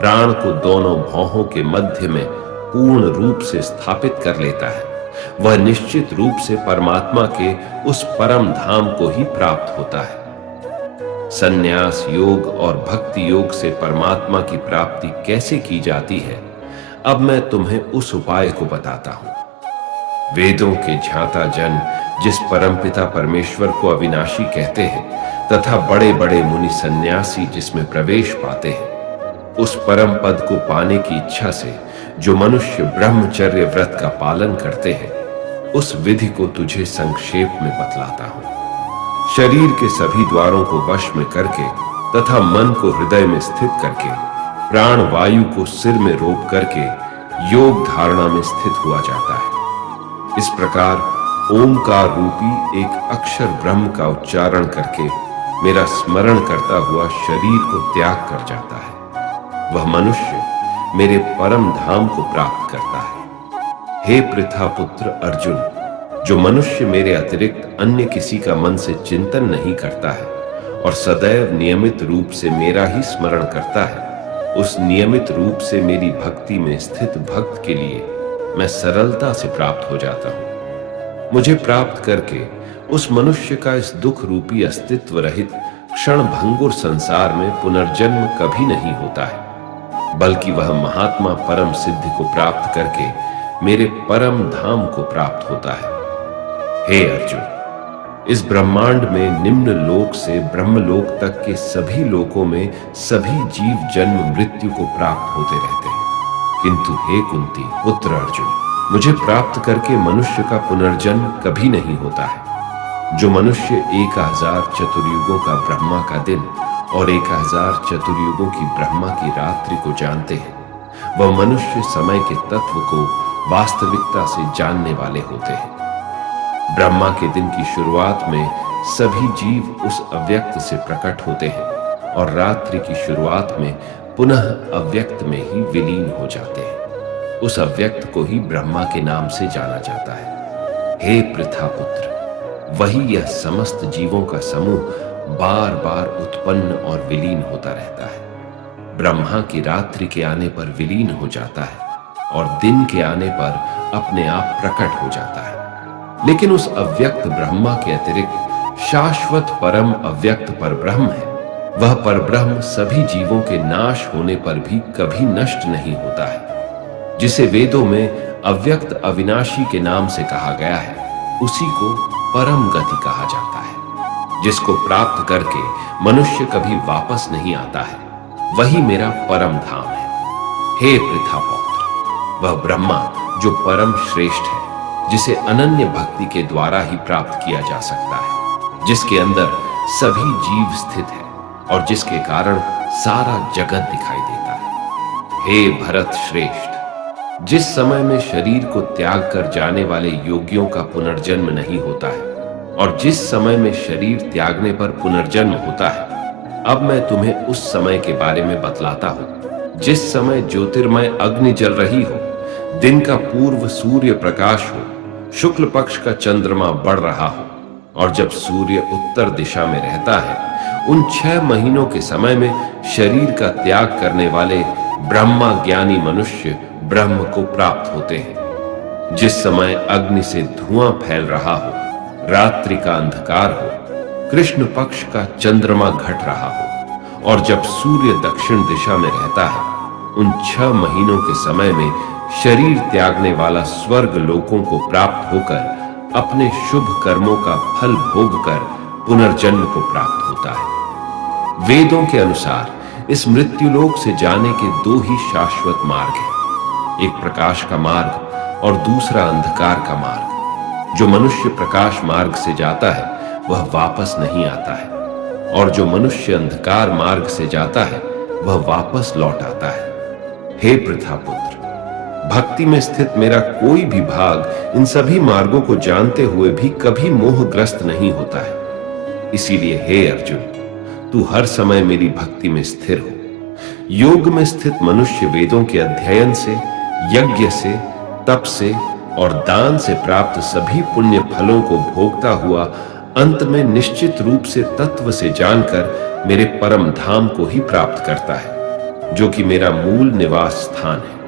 प्राण को दोनों भौहों के मध्य में पूर्ण रूप से स्थापित कर लेता है, वह निश्चित रूप से परमात्मा के उस परम धाम को ही प्राप्त होता है। संन्यास योग और भक्ति योग से परमात्मा की प्राप्ति कैसे की जाती है, अब मैं तुम्हें उस उपाय को बताता हूं। वेदों के ज्ञाता जन जिस परमपिता परमेश्वर को अविनाशी कहते हैं तथा बड़े बड़े मुनि सन्यासी जिसमें प्रवेश पाते हैं, उस परम पद को पाने की इच्छा से जो मनुष्य ब्रह्मचर्य व्रत का पालन करते हैं, उस विधि को तुझे संक्षेप में बतलाता हूं। शरीर के सभी द्वारों को वश में करके तथा मन को हृदय में स्थित करके प्राण वायु को सिर में रोक करके योग धारणा में स्थित हुआ जाता है। इस प्रकार ओमकार रूपी एक अक्षर ब्रह्म का उच्चारण करके मेरा स्मरण करता हुआ शरीर को त्याग कर जाता है, वह मनुष्य मेरे परम धाम को प्राप्त करता है। हे पृथापुत्र अर्जुन, जो मनुष्य मेरे अतिरिक्त अन्य किसी का मन से चिंतन नहीं करता है और सदैव नियमित रूप से मेरा ही स्मरण करता है, उस नियमित रूप से मेरी भक्ति में स्थित भक्त के लिए मैं सरलता से प्राप्त हो जाता हूं। मुझे प्राप्त करके उस मनुष्य का इस दुख रूपी अस्तित्व रहित क्षण भंगुर संसार में पुनर्जन्म कभी नहीं होता है, बल्कि वह महात्मा परम सिद्धि को प्राप्त करके मेरे परम धाम को प्राप्त होता है। हे अर्जुन, इस ब्रह्मांड में निम्न लोक से ब्रह्मलोक तक के सभी लोकों में सभी जीव जन्म मृत्यु को प्राप्त होते रहते हैं, किंतु हे कुंती पुत्र अर्जुन, मुझे प्राप्त करके मनुष्य का पुनर्जन्म कभी नहीं होता है। जो मनुष्य 1000 चतुर्युगों का ब्रह्मा का दिन और 1000 चतुर्युगों की ब्रह्मा की रात्रि को जानते हैं, वह मनुष्य समय के तत्व को वास्तविकता से जानने वाले होते हैं। ब्रह्मा के दिन की शुरुआत में सभी जीव उस अव्यक्त से प्रकट होते हैं और रात्रि की शुरुआत में पुनः अव्यक्त में ही विलीन हो जाते हैं। उस अव्यक्त को ही ब्रह्मा के नाम से जाना जाता है। हे पृथापुत्र, वही यह समस्त जीवों का समूह बार बार उत्पन्न और विलीन होता रहता है। ब्रह्मा की रात्रि के आने पर विलीन हो जाता है और दिन के आने पर अपने आप प्रकट हो जाता है। लेकिन उस अव्यक्त ब्रह्मा के अतिरिक्त शाश्वत परम अव्यक्त परब्रह्म है। वह परब्रह्म सभी जीवों के नाश होने पर भी कभी नष्ट नहीं होता है। जिसे वेदों में अव्यक्त अविनाशी के नाम से कहा गया है, उसी को परम गति कहा जाता है। जिसको प्राप्त करके मनुष्य कभी वापस नहीं आता है, वही मेरा परम धाम है। हे पृथापौत्र, वह ब्रह्मा जो परम श्रेष्ठ है, जिसे अनन्य भक्ति के द्वारा ही प्राप्त किया जा सकता है, जिसके अंदर सभी जीव स्थित है और जिसके कारण सारा जगत दिखाई देता है। हे भरत श्रेष्ठ, जिस समय में शरीर को त्याग कर जाने वाले योगियों का पुनर्जन्म नहीं होता है और जिस समय में शरीर त्यागने पर पुनर्जन्म होता है, अब मैं तुम्हें उस समय के बारे में बतलाता हूं जिस समय ज्योतिर्मय अग्नि जल रही हो, दिन का पूर्व सूर्य प्रकाश हो, शुक्ल पक्ष का चंद्रमा बढ़ रहा हो और जब सूर्य उत्तर दिशा में रहता है, उन 6 महीनों के समय में शरीर का त्याग करने वाले ब्रह्मा ज्ञानी मनुष्य ब्रह्म को प्राप्त होते हैं। जिस समय अग्नि से धुआं फैल रहा हो, रात्रि का अंधकार हो, कृष्ण पक्ष का चंद्रमा घट रहा हो और जब सूर्य दक्षिण दिशा में रहता है, उन 6 महीनों के समय में शरीर त्यागने वाला स्वर्ग लोकों को प्राप्त होकर अपने शुभ कर्मों का फल भोग कर पुनर्जन्म को प्राप्त होता है। वेदों के अनुसार इस मृत्युलोक से जाने के 2 ही शाश्वत मार्ग हैं, एक प्रकाश का मार्ग और दूसरा अंधकार का मार्ग। जो मनुष्य प्रकाश मार्ग से जाता है वह वापस नहीं आता है और जो मनुष्य अंधकार मार्ग से जाता है वह वापस लौट आता है। हे पृथापुत्र, भक्ति में स्थित मेरा कोई भी भाग इन सभी मार्गों को जानते हुए भी कभी मोहग्रस्त नहीं होता है। इसीलिए हे अर्जुन, तू हर समय मेरी भक्ति में स्थिर हो। योग में स्थित मनुष्य वेदों के अध्ययन से, यज्ञ से, तप से और दान से प्राप्त सभी पुण्य फलों को भोगता हुआ अंत में निश्चित रूप से तत्व से जानकर मेरे परम धाम को ही प्राप्त करता है, जो कि मेरा मूल निवास स्थान है।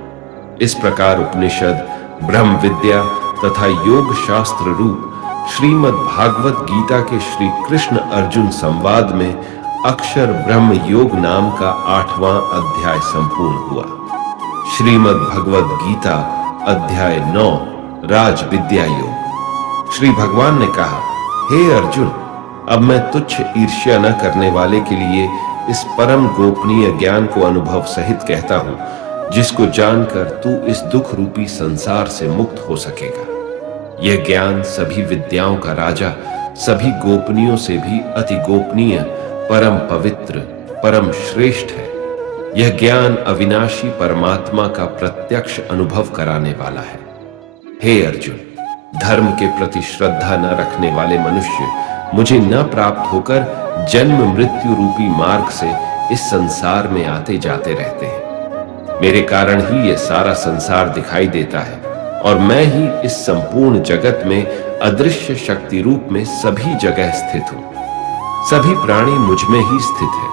इस प्रकार उपनिषद, ब्रह्म विद्या तथा योग शास्त्र रूप श्रीमद् भागवत गीता के श्री कृष्ण अर्जुन संवाद में अक्षर ब्रह्म योग नाम का 8वां अध्याय संपूर्ण हुआ। श्रीमद् भगवद गीता अध्याय 9 राज विद्या योग। श्री भगवान ने कहा, हे अर्जुन, अब मैं तुच्छ ईर्ष्या न करने वाले के लिए इस परम गोपनीय ज्ञान को अनुभव सहित कहता हूं, जिसको जानकर तू इस दुख रूपी संसार से मुक्त हो सकेगा। यह ज्ञान सभी विद्याओं का राजा, सभी गोपनीयों से भी अति गोपनीय, परम पवित्र, परम श्रेष्ठ है। यह ज्ञान अविनाशी परमात्मा का प्रत्यक्ष अनुभव कराने वाला है। हे अर्जुन, धर्म के प्रति श्रद्धा न रखने वाले मनुष्य मुझे न प्राप्त होकर जन्म मृत्यु रूपी मार्ग से इस संसार में आते जाते रहते हैं। मेरे कारण ही यह सारा संसार दिखाई देता है और मैं ही इस संपूर्ण जगत में अदृश्य शक्ति रूप में सभी जगह स्थित हूं। सभी प्राणी मुझ में ही स्थित है,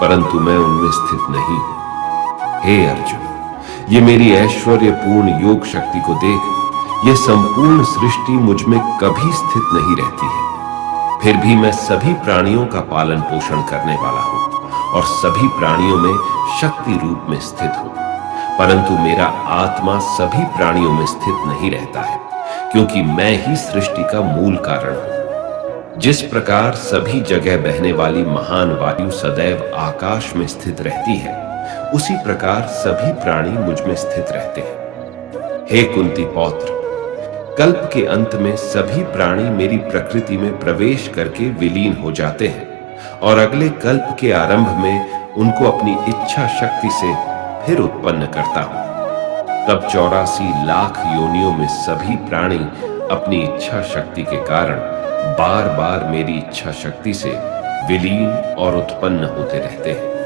परंतु मैं उनमें स्थित नहीं हूं। हे अर्जुन, ये मेरी ऐश्वर्यपूर्ण योग शक्ति को देख। यह संपूर्ण सृष्टि मुझ में कभी स्थित नहीं रहती है, फिर भी मैं सभी प्राणियों का पालन पोषण करने वाला हूं और सभी प्राणियों में शक्ति रूप में स्थित हूं। परंतु मेरा आत्मा सभी प्राणियों में स्थित नहीं रहता है, क्योंकि मैं ही सृष्टि का मूल कारण हूं। जिस प्रकार सभी जगह बहने वाली महान वायु सदैव आकाश में स्थित रहती है, उसी प्रकार सभी प्राणी मुझ में स्थित रहते हैं। हे कुंती पौत्र, कल्प के अंत में सभी प्राणी मेरी प्रकृति में प्रवेश करके विलीन हो जाते हैं और अगले कल्प के आरंभ में उनको अपनी इच्छा शक्ति से फिर उत्पन्न करता हूं। तब 84 लाख योनियों में सभी प्राणी अपनी इच्छा शक्ति के कारण बार बार मेरी इच्छा शक्ति से विलीन और उत्पन्न होते रहते हैं।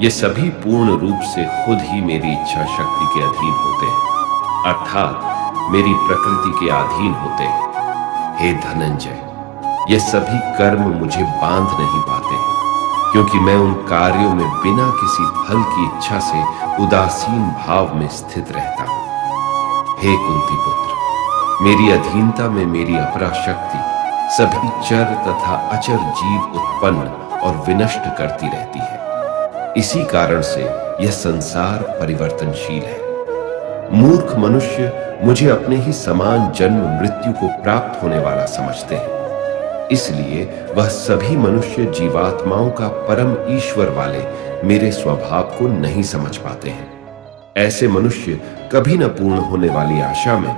ये सभी पूर्ण रूप से खुद ही मेरी इच्छा शक्ति के अधीन होते हैं, अर्थात मेरी प्रकृति के अधीन होते हैं। हे धनंजय, ये सभी कर्म मुझे बांध नहीं पाते हैं, क्योंकि मैं उन कार्यों में बिना किसी फल की इच्छा से उदासीन भाव में स्थित रहता हूं। हे कुंती पुत्र, मेरी अधीनता में मेरी अपरा शक्ति सभी चर तथा अचर जीव उत्पन्न और विनष्ट करती रहती है। इसी कारण से यह संसार परिवर्तनशील है। मूर्ख मनुष्य मुझे अपने ही समान जन्म मृत्यु को प्राप्त होने वाला समझते हैं, इसलिए वह सभी मनुष्य जीवात्माओं का परम ईश्वर वाले मेरे स्वभाव को नहीं समझ पाते हैं। ऐसे मनुष्य कभी न पूर्ण होने वाली आशा में,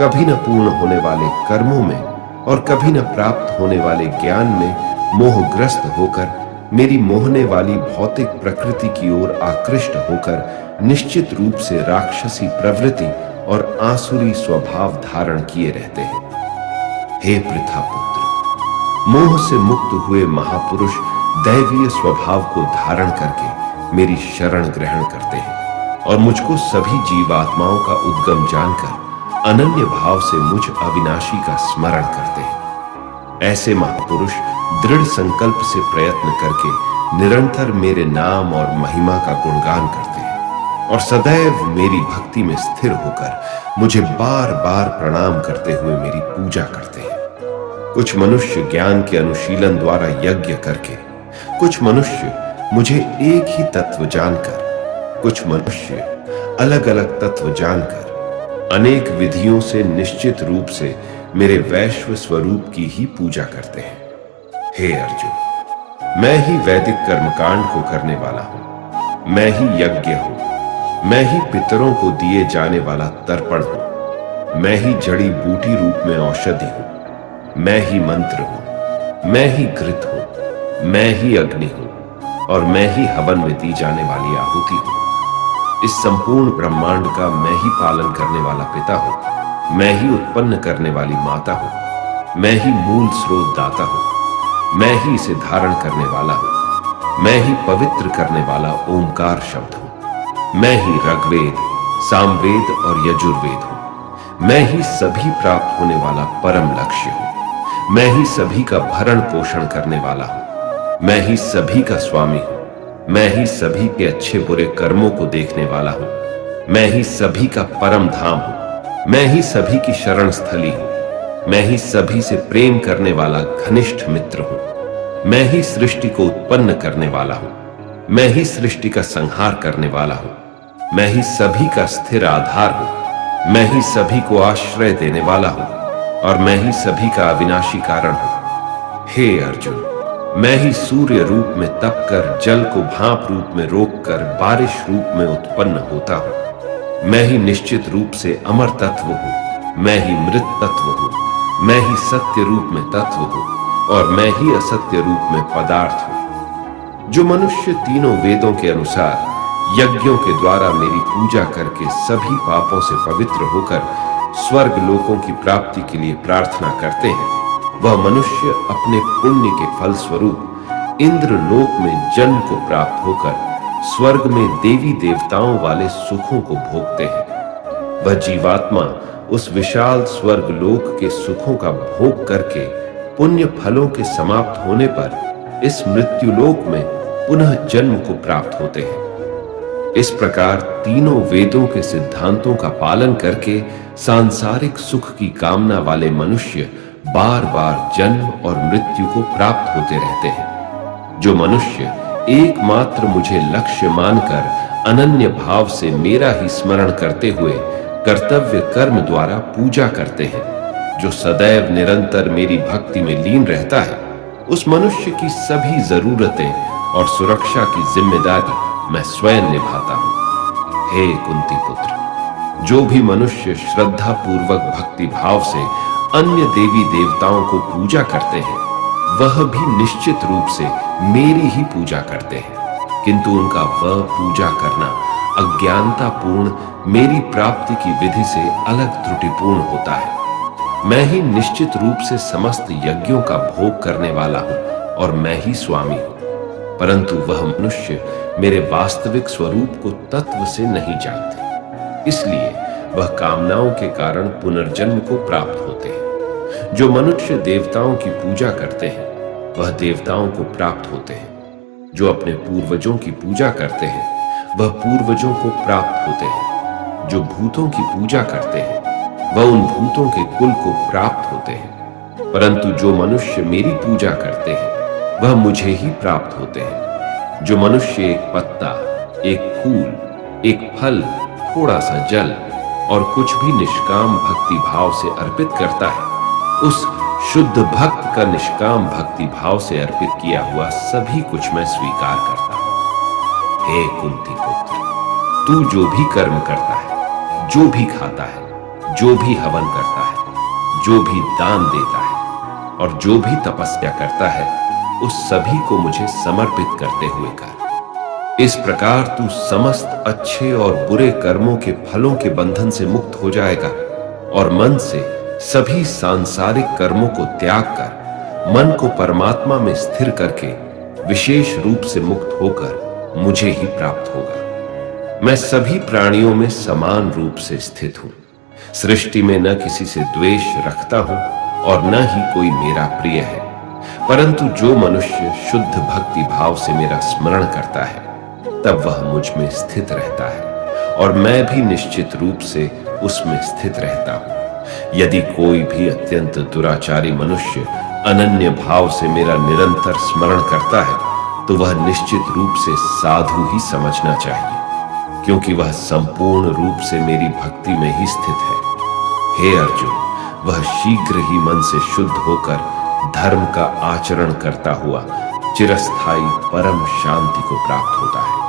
कभी न पूर्ण होने वाले कर्मों में और कभी न प्राप्त होने वाले ज्ञान में मोहग्रस्त होकर मेरी मोहने वाली भौतिक प्रकृति की ओर आकृष्ट होकर निश्चित रूप से राक्षसी प्रवृत्ति और आसुरी स्वभाव धारण किए रहते हैं। हे पृथापुत्र, मोह से मुक्त हुए महापुरुष दैवीय स्वभाव को धारण करके मेरी शरण ग्रहण करते हैं और मुझको सभी जीवात्माओं का उद्गम जानकर अनन्य भाव से मुझ अविनाशी का स्मरण करते हैं। ऐसे महापुरुष दृढ़ संकल्प से प्रयत्न करके निरंतर मेरे नाम और महिमा का गुणगान करते हैं और सदैव मेरी भक्ति में स्थिर होकर मुझे बार बार प्रणाम करते हुए मेरी पूजा करते हैं। कुछ मनुष्य ज्ञान के अनुशीलन द्वारा यज्ञ करके, कुछ मनुष्य मुझे एक ही तत्व जानकर, कुछ मनुष्य अलग अलग तत्व जानकर अनेक विधियों से निश्चित रूप से मेरे वैश्व स्वरूप की ही पूजा करते हैं। हे अर्जुन, मैं ही वैदिक कर्मकांड को करने वाला हूं, मैं ही यज्ञ हूं, मैं ही पितरों को दिए जाने वाला तर्पण हूं, मैं ही जड़ी बूटी रूप में औषधि हूं, मैं ही मंत्र हूं, मैं ही घृत हूं, मैं ही अग्नि हूं और मैं ही हवन में दी जाने वाली आहुति हूं। इस संपूर्ण ब्रह्मांड का मैं ही पालन करने वाला पिता हूं, मैं ही उत्पन्न करने वाली माता हूं, मैं ही मूल स्रोत दाता हूं, मैं ही इसे धारण करने वाला हूं, मैं ही पवित्र करने वाला ओंकार शब्द हूं, मैं ही ऋग्वेद, सामवेद और यजुर्वेद हूं, मैं ही सभी प्राप्त होने वाला परम लक्ष्य हूं, मैं ही सभी का भरण पोषण करने वाला हूं, मैं ही सभी का स्वामी हूं, मैं ही सभी के अच्छे बुरे कर्मों को देखने वाला हूं, मैं ही सभी का परम धाम हूं, मैं ही सभी की शरण स्थली हूं, मैं ही सभी से प्रेम करने वाला घनिष्ठ मित्र हूं, मैं ही सृष्टि को उत्पन्न करने वाला हूं, मैं ही सृष्टि का संहार करने वाला हूं, मैं ही सभी का स्थिर आधार हूं, मैं ही सभी को आश्रय देने वाला हूं और मैं ही सभी का अविनाशी कारण हूं। हे अर्जुन, मैं ही सूर्य रूप में तप कर जल को भाप रूप में रोककर बारिश रूप में उत्पन्न होता हूं, मैं ही निश्चित रूप से अमर तत्व हूं, मैं ही मृत तत्व हूं, मैं ही सत्य रूप में तत्व हूं और मैं ही असत्य रूप में पदार्थ हूं। जो मनुष्य तीनों वेदों के अनुसार यज्ञों के द्वारा मेरी पूजा करके सभी पापों से पवित्र होकर स्वर्ग लोकों की प्राप्ति के लिए प्रार्थना करते हैं, वह मनुष्य अपने पुण्य के फल स्वरूप इंद्र लोक में जन्म को प्राप्त होकर स्वर्ग में देवी देवताओं वाले सुखों को भोगते हैं। वह जीवात्मा उस विशाल स्वर्ग लोक के सुखों का भोग करके पुण्य फलों के समाप्त होने पर इस मृत्यु लोक में पुनः जन्म को प्राप्त होते हैं। इस प्रकार तीनों वेदों के सिद्धांतों का पालन करके सांसारिक सुख की कामना वाले मनुष्य बार बार जन्म और मृत्यु को प्राप्त होते रहते हैं। जो मनुष्य एकमात्र मुझे लक्ष्य मानकर अनन्य भाव से मेरा ही स्मरण करते हुए कर्तव्य कर्म द्वारा पूजा करते हैं, जो सदैव निरंतर मेरी भक्ति में लीन रहता है, उस मनुष्य की सभी जरूरतें और सुरक्षा की जिम्मेदारी मैं स्वयं निभाता हूं। हे कुंती पुत्र, जो भी मनुष्य श्रद्धा पूर्वक भक्ति भाव से अन्य देवी देवताओं को पूजा करते हैं, वह भी निश्चित रूप से मेरी ही पूजा करते हैं, किंतु उनका वह पूजा करना अज्ञानता पूर्ण मेरी प्राप्ति की विधि से अलग त्रुटिपूर्ण होता है। मैं ही निश्चित रूप से समस्त यज्ञों का भोग करने वाला हूं और मैं ही स्वामी हूं, परंतु वह मनुष्य मेरे वास्तविक स्वरूप को तत्व से नहीं जानते। इसलिए वह कामनाओं के कारण पुनर्जन्म को प्राप्त होते हैं। जो मनुष्य देवताओं की पूजा करते हैं वह देवताओं को प्राप्त होते हैं। जो अपने पूर्वजों की पूजा करते हैं वह पूर्वजों को प्राप्त होते हैं। जो भूतों की पूजा करते हैं वह उन भूतों के कुल को प्राप्त होते हैं। परंतु जो मनुष्य मेरी पूजा करते हैं वह मुझे ही प्राप्त होते हैं। जो मनुष्य एक पत्ता, एक फूल, एक फल, थोड़ा सा जल और कुछ भी निष्काम भक्ति भाव से अर्पित करता है, उस शुद्ध भक्त का निष्काम भक्ति भाव से अर्पित किया हुआ सभी कुछ मैं स्वीकार करता हूं। हे कुंती पुत्र, तू जो भी कर्म करता है, जो भी खाता है, जो भी हवन करता है, जो भी दान देता है और जो भी तपस्या करता है, उस सभी को मुझे समर्पित करते हुए कर। इस प्रकार तू समस्त अच्छे और बुरे कर्मों के फलों के बंधन से मुक्त हो जाएगा और मन से सभी सांसारिक कर्मों को त्याग कर मन को परमात्मा में स्थिर करके विशेष रूप से मुक्त होकर मुझे ही प्राप्त होगा। मैं सभी प्राणियों में समान रूप से स्थित हूं। सृष्टि में न किसी से द्वेष रखता हूं और न ही कोई मेरा प्रिय है। परंतु जो मनुष्य शुद्ध भक्ति भाव से मेरा स्मरण करता है तब वह मुझ में स्थित रहता है और मैं भी निश्चित रूप से उसमें स्थित रहता हूं। यदि कोई भी अत्यंत दुराचारी मनुष्य अनन्य भाव से मेरा निरंतर स्मरण करता है तो वह निश्चित रूप से साधु ही समझना चाहिए, क्योंकि वह संपूर्ण रूप से मेरी भक्ति में ही स्थित है। हे अर्जुन, वह शीघ्र ही मन से शुद्ध होकर धर्म का आचरण करता हुआ चिरस्थायी परम शांति को प्राप्त होता है।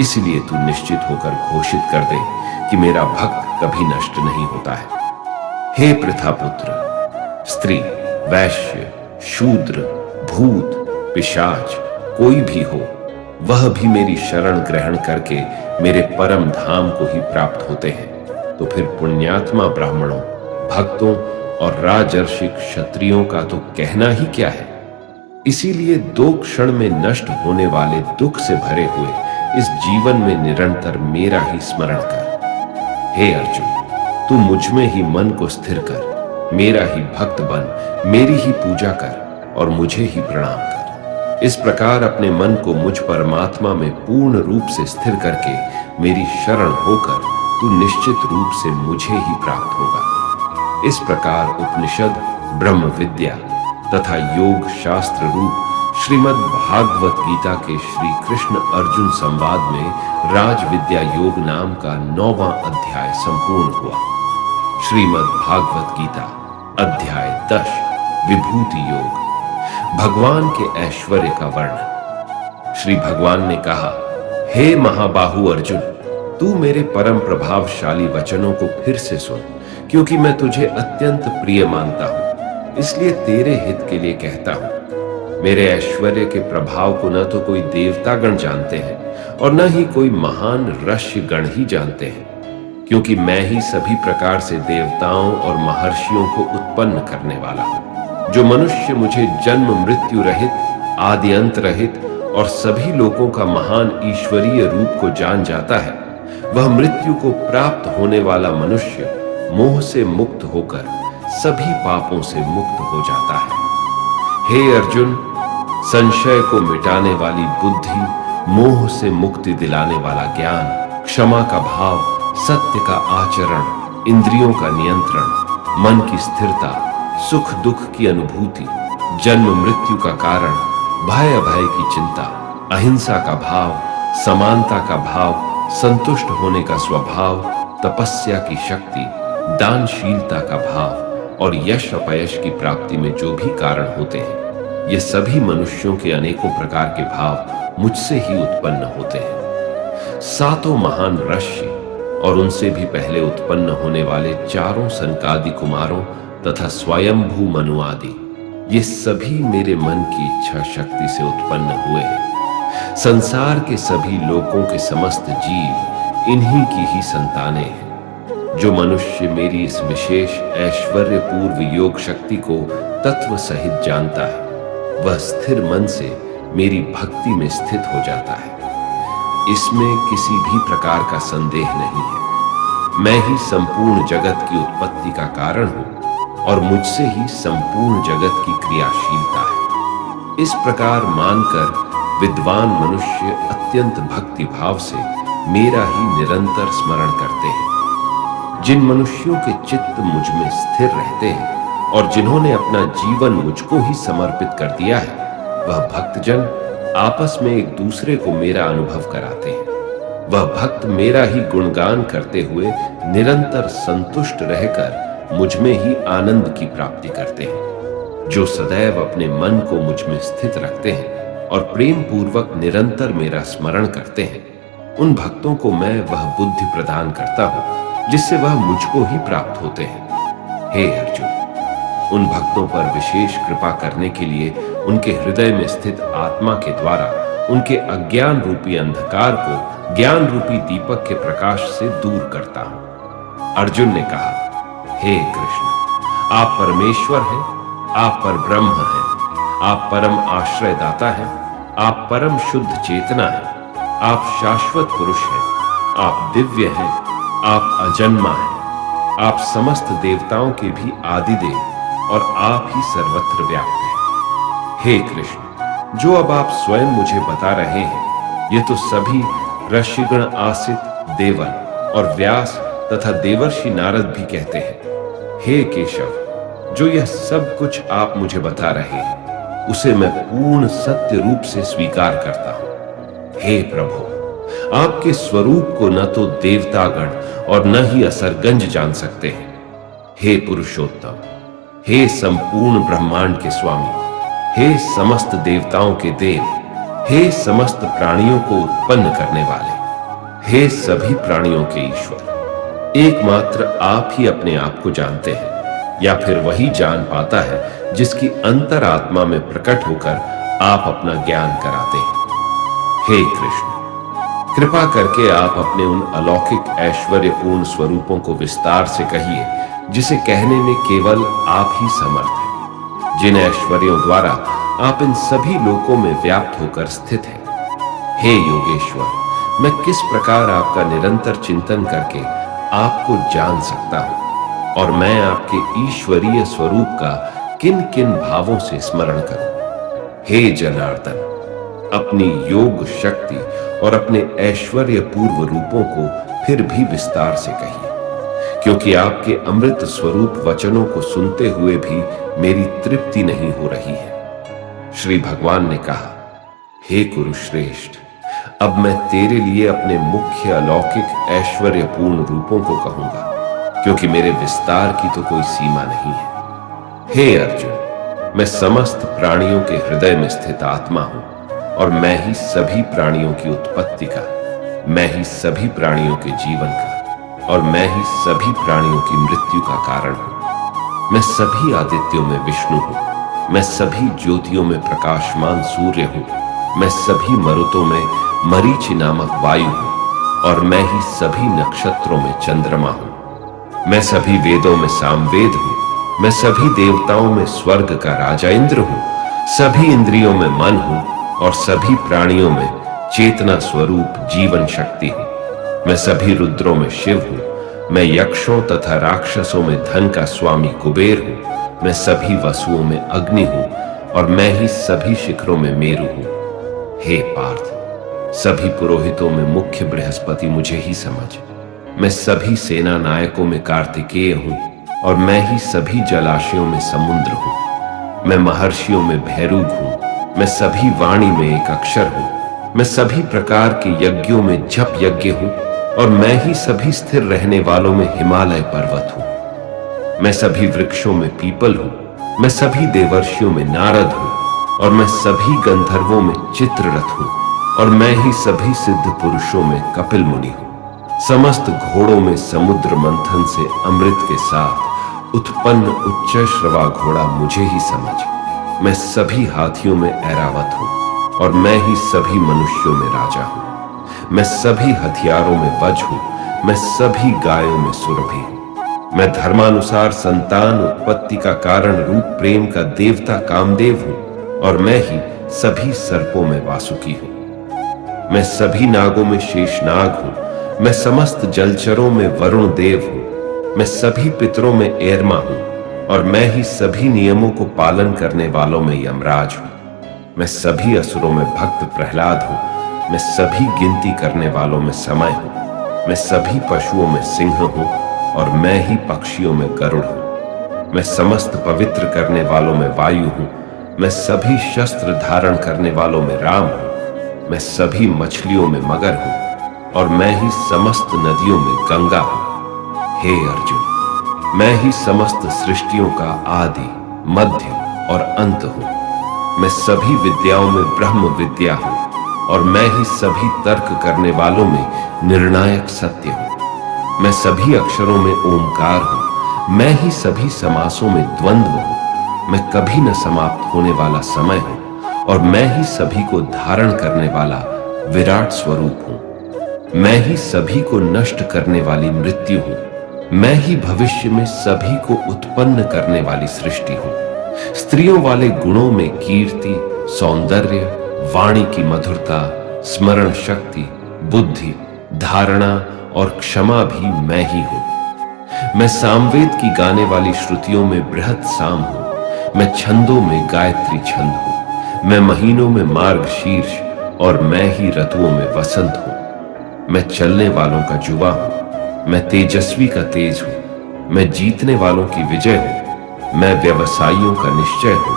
इसलिए तू निश्चित होकर घोषित कर दे कि मेरा भक्त कभी नष्ट नहीं होता है। हे पृथापुत्र, स्त्री, वैश्य, शूद्र, भूत, पिशाच कोई भी हो, वह भी मेरी शरण ग्रहण करके मेरे परम धाम को ही प्राप्त होते हैं। तो फिर पुण्यात्मा ब्राह्मणों, भक्तों और राजर्षि क्षत्रियों का तो कहना ही क्या है। इसीलिए 2 क्षण में नष्ट होने वाले दुख से भरे हुए इस जीवन में निरंतर मेरा ही स्मरण कर। हे अर्जुन, तू मुझ में ही मन को स्थिर कर, मेरा ही भक्त बन, मेरी ही पूजा कर और मुझे ही प्रणाम कर। इस प्रकार अपने मन को मुझ परमात्मा में पूर्ण रूप से स्थिर करके मेरी शरण होकर तू निश्चित रूप से मुझे ही प्राप्त होगा। इस प्रकार उपनिषद, ब्रह्म विद्या तथा योग शास्त्र रूप श्रीमद् भागवत गीता के श्री कृष्ण अर्जुन संवाद में राज विद्या योग नाम का 9वां अध्याय संपूर्ण हुआ। श्रीमद् भागवत गीता अध्याय 10 विभूति योग, भगवान के ऐश्वर्य का वर्णन। श्री भगवान ने कहा, हे महाबाहु अर्जुन, तू मेरे परम प्रभावशाली वचनों को फिर से सुन, क्योंकि मैं तुझे अत्यंत प्रिय मानता हूं। इसलिए तेरे हित के लिए कहता हूं। मेरे ऐश्वर्य के प्रभाव को न तो कोई देवतागण जानते हैं और न ही कोई महान ऋषि गण ही जानते हैं, क्योंकि मैं ही सभी प्रकार से देवताओं और महर्षियों को उत्पन्न करने वाला हूं। जो मनुष्य मुझे जन्म मृत्यु रहित, आदि अंत रहित और सभी लोगों का महान ईश्वरीय रूप को जान जाता है, वह मृत्यु को प्राप्त होने वाला मनुष्य मोह से मुक्त होकर सभी पापों से मुक्त हो जाता है। हे अर्जुन, संशय को मिटाने वाली बुद्धि, मोह से मुक्ति दिलाने वाला ज्ञान, क्षमा का भाव, सत्य का आचरण, इंद्रियों का नियंत्रण, मन की स्थिरता, सुख दुख की अनुभूति, जन्म मृत्यु का कारण, भय अभय की चिंता, अहिंसा का भाव, समानता का भाव, संतुष्ट होने का स्वभाव, तपस्या की शक्ति, दानशीलता का भाव और यश अपयश की प्राप्ति में जो भी कारण होते हैं, ये सभी मनुष्यों के अनेकों प्रकार के भाव मुझसे ही उत्पन्न होते हैं। 7 महान ऋषि और उनसे भी पहले उत्पन्न होने वाले 4 सनकादि कुमारों तथा स्वयंभू मनु आदि, ये सभी मेरे मन की इच्छा शक्ति से उत्पन्न हुए हैं। संसार के सभी लोकों के समस्त जीव इन्हीं की ही संतानें हैं। जो मनुष्य मेरी इस विशेष ऐश्वर्य पूर्व योग शक्ति को तत्व सहित जानता है, वह स्थिर मन से मेरी भक्ति में स्थित हो जाता है। इसमें किसी भी प्रकार का संदेह नहीं है। मैं ही संपूर्ण जगत की उत्पत्ति का कारण हूं और मुझसे ही संपूर्ण जगत की क्रियाशीलता है। इस प्रकार मानकर विद्वान मनुष्य अत्यंत भक्ति भाव से मेरा ही निरंतर स्मरण करते हैं। जिन मनुष्यों के चित्त मुझ में स्थिर रहते हैं और जिन्होंने अपना जीवन मुझको ही समर्पित कर दिया है, वह भक्तजन आपस में एक दूसरे को मेरा अनुभव कराते हैं। वह भक्त मेरा ही गुणगान करते हुए निरंतर संतुष्ट रहकर मुझ में ही आनंद की प्राप्ति करते हैं। जो सदैव अपने मन को मुझ में स्थित रखते हैं और प्रेम पूर्वक निरंतर मेरा स्मरण करते हैं, उन भक्तों को मैं वह बुद्धि प्रदान करता हूं जिससे वह मुझको ही प्राप्त होते हैं। हे अर्जुन, उन भक्तों पर विशेष कृपा करने के लिए उनके हृदय में स्थित आत्मा के द्वारा उनके अज्ञान रूपी अंधकार को ज्ञान रूपी दीपक के प्रकाश से दूर करता हूं। अर्जुन ने कहा, हे कृष्ण, आप परमेश्वर हैं, आप परब्रह्म हैं, आप परम आश्रयदाता हैं, आप परम शुद्ध चेतना हैं, आप शाश्वत पुरुष हैं, आप दिव्य हैं, आप अजन्मा हैं, आप समस्त देवताओं के भी आदिदेव और आप ही सर्वत्र व्याप्त हैं। हे कृष्ण, जो अब आप स्वयं मुझे बता रहे हैं, ये तो सभी ऋषिगण आसित, देवन और व्यास तथा देवर्षि नारद भी कहते हैं। हे केशव, जो यह सब कुछ आप मुझे बता रहे हैं, उसे मैं पूर्ण सत्य रूप से स्वीकार करता हूं। हे प्रभु, आपके स्वरूप को न तो देवतागण और न ही असरगंज जान सकते हैं। हे पुरुषोत्तम, हे संपूर्ण ब्रह्मांड के स्वामी, हे समस्त देवताओं के देव, हे समस्त प्राणियों को उत्पन्न करने वाले, हे सभी प्राणियों के ईश्वर, एकमात्र आप ही अपने आप को जानते हैं, या फिर वही जान पाता है जिसकी अंतरात्मा में प्रकट होकर आप अपना ज्ञान कराते हैं। हे कृष्ण, कृपा करके आप अपने उन अलौकिक ऐश्वर्यपूर्ण स्वरूपों को विस्तार से कहिए जिसे कहने में केवल आप ही समर्थ हैं, जिन ऐश्वर्यों द्वारा आप इन सभी लोकों में व्याप्त होकर स्थित हैं। हे योगेश्वर, मैं किस प्रकार आपका निरंतर चिंतन करके आपको जान सकता हूं और मैं आपके ईश्वरीय स्वरूप का किन किन भावों से स्मरण करूं। हे जनार्दन, अपनी योग शक्ति और अपने ऐश्वर्य पूर्व रूपों को फिर भी विस्तार से कहिए, क्योंकि आपके अमृत स्वरूप वचनों को सुनते हुए भी मेरी तृप्ति नहीं हो रही है। श्री भगवान ने कहा, हे कुरुश्रेष्ठ, अब मैं तेरे लिए अपने मुख्य अलौकिक ऐश्वर्यपूर्ण रूपों को कहूंगा, क्योंकि मेरे विस्तार की तो कोई सीमा नहीं है। हे अर्जुन, मैं समस्त प्राणियों के हृदय में स्थित आत्मा हूं और मैं ही सभी प्राणियों की उत्पत्ति का, मैं ही सभी प्राणियों के जीवन का और मैं ही सभी प्राणियों की मृत्यु का कारण हूं। मैं सभी आदित्यों में विष्णु हूं, मैं सभी ज्योतियों में प्रकाशमान सूर्य हूं, मैं सभी मरुतों में मरीचि नामक वायु हूं और मैं ही सभी नक्षत्रों में चंद्रमा हूं। मैं सभी वेदों में सामवेद हूं, मैं सभी देवताओं में स्वर्ग का राजा इंद्र हूं, सभी इंद्रियों में मन हूं और सभी प्राणियों में चेतना स्वरूप जीवन शक्ति हूं। मैं सभी रुद्रों में शिव हूं, मैं यक्षों तथा राक्षसों में धन का स्वामी कुबेर हूं, मैं सभी वसुओं में अग्नि हूं और मैं ही सभी शिखरों में मेरु हूं। हे पार्थ, सभी पुरोहितों में मुख्य बृहस्पति मुझे ही समझ। मैं सभी सेना नायकों में कार्तिकेय हूं और मैं ही सभी जलाशयों में समुद्र हूं। मैं महर्षियों में भैरूग हूं, मैं सभी वाणी में एक अक्षर हूं, मैं सभी प्रकार के यज्ञों में जप यज्ञ हूं और मैं ही सभी स्थिर रहने वालों में हिमालय पर्वत हूं। मैं सभी वृक्षों में पीपल हूं, मैं सभी देवर्षियों में नारद हूं और मैं सभी गंधर्वों में चित्ररथ हूं और मैं ही सभी सिद्ध पुरुषों में कपिल मुनि हूं। समस्त घोड़ों में समुद्र मंथन से अमृत के साथ उत्पन्न उच्च श्रवा घोड़ा मुझे ही समझ। मैं सभी हाथियों में ऐरावत हूं और मैं ही सभी मनुष्यों में राजा हूं। मैं सभी हथियारों में वज हूं, मैं सभी गायों में सुरभि हूं। मैं धर्मानुसार संतान उत्पत्ति का कारण रूप प्रेम का देवता कामदेव हूं और मैं ही सभी सर्पों में वासुकी हूं। मैं सभी नागों में शेषनाग हूं। मैं समस्त जलचरों में वरुण देव हूं। मैं सभी पितरों में एरमा हूं और मैं ही सभी नियमों को पालन करने वालों में यमराज हूं। मैं सभी असुरों में भक्त प्रहलाद हूं। मैं सभी गिनती करने वालों में समय हूं। मैं सभी पशुओं में सिंह हूं और मैं ही पक्षियों में गरुड़ हूं। मैं समस्त पवित्र करने वालों में वायु हूं। मैं सभी शस्त्र धारण करने वालों में राम हूं। मैं सभी मछलियों में मगर हूं और मैं ही समस्त नदियों में गंगा हूं। हे अर्जुन, मैं ही समस्त सृष्टियों का आदि, मध्य और अंत हूं। मैं सभी विद्याओं में ब्रह्म विद्या हूं और मैं ही सभी तर्क करने वालों में निर्णायक सत्य हूं। मैं सभी अक्षरों में ओमकार हूं। मैं ही सभी समासों में द्वंद्व हूं। मैं कभी न समाप्त होने वाला समय हूं और मैं ही सभी को धारण करने वाला विराट स्वरूप हूं। मैं ही सभी को नष्ट करने वाली मृत्यु हूं। मैं ही भविष्य में सभी को उत्पन्न करने वाली सृष्टि हूं। स्त्रियों वाले गुणों में कीर्ति, सौंदर्य, वाणी की मधुरता, स्मरण शक्ति, बुद्धि, धारणा और क्षमा भी मैं ही हूं। मैं सामवेद की गाने वाली श्रुतियों में बृहत साम हूं। मैं छंदों में गायत्री छंद हूं। मैं महीनों में मार्गशीर्ष और मैं ही ऋतुओं में वसंत हूं। मैं चलने वालों का जुवा हूं। मैं तेजस्वी का तेज हूं। मैं जीतने वालों की विजय हूं। मैं व्यवसायियों का निश्चय हूं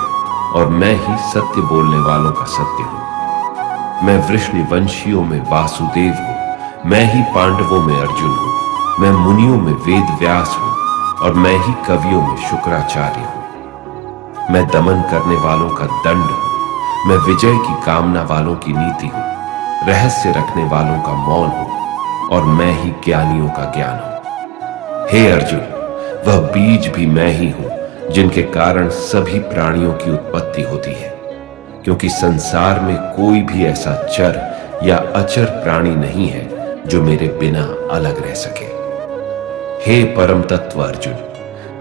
और मैं ही सत्य बोलने वालों का सत्य हूं। मैं वृष्णिवंशियों में वासुदेव हूं। मैं ही पांडवों में अर्जुन हूं। मैं मुनियों में वेद व्यास हूं और मैं ही कवियों में शुक्राचार्य हूं। मैं दमन करने वालों का दंड हूं। मैं विजय की कामना वालों की नीति हूं। रहस्य रखने वालों का मौन हूं और मैं ही ज्ञानियों का ज्ञान हूं। हे अर्जुन, वह बीज भी मैं ही हूं जिनके कारण सभी प्राणियों की उत्पत्ति होती है, क्योंकि संसार में कोई भी ऐसा चर या अचर प्राणी नहीं है जो मेरे बिना अलग रह सके। हे परम तत्व अर्जुन,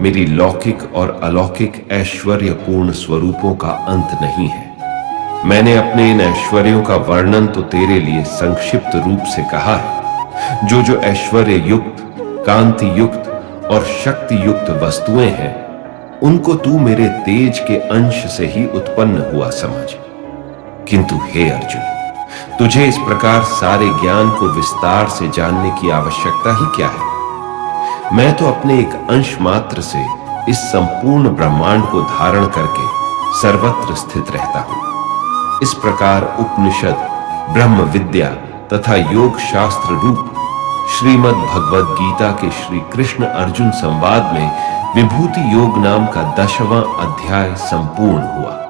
मेरी लौकिक और अलौकिक ऐश्वर्यपूर्ण स्वरूपों का अंत नहीं है। मैंने अपने इन ऐश्वर्यों का वर्णन तो तेरे लिए संक्षिप्त रूप से कहा है। जो ऐश्वर्य युक्त, कांति युक्त और शक्ति युक्त वस्तुएं हैं, उनको तू मेरे तेज के अंश से ही उत्पन्न हुआ समझ। किंतु हे अर्जुन, तुझे इस प्रकार सारे ज्ञान को विस्तार से जानने की आवश्यकता ही क्या है? मैं तो अपने एक अंश मात्र से इस संपूर्ण ब्रह्मांड को धारण करके सर्वत्र स्थित रहता हूं। इस प्रकार उपनिषद, ब्रह्म विद्या तथा योग शास्त्र रूप श्रीमद् भगवद गीता के श्री कृष्ण अर्जुन संवाद में विभूति योग नाम का 10वां अध्याय संपूर्ण हुआ।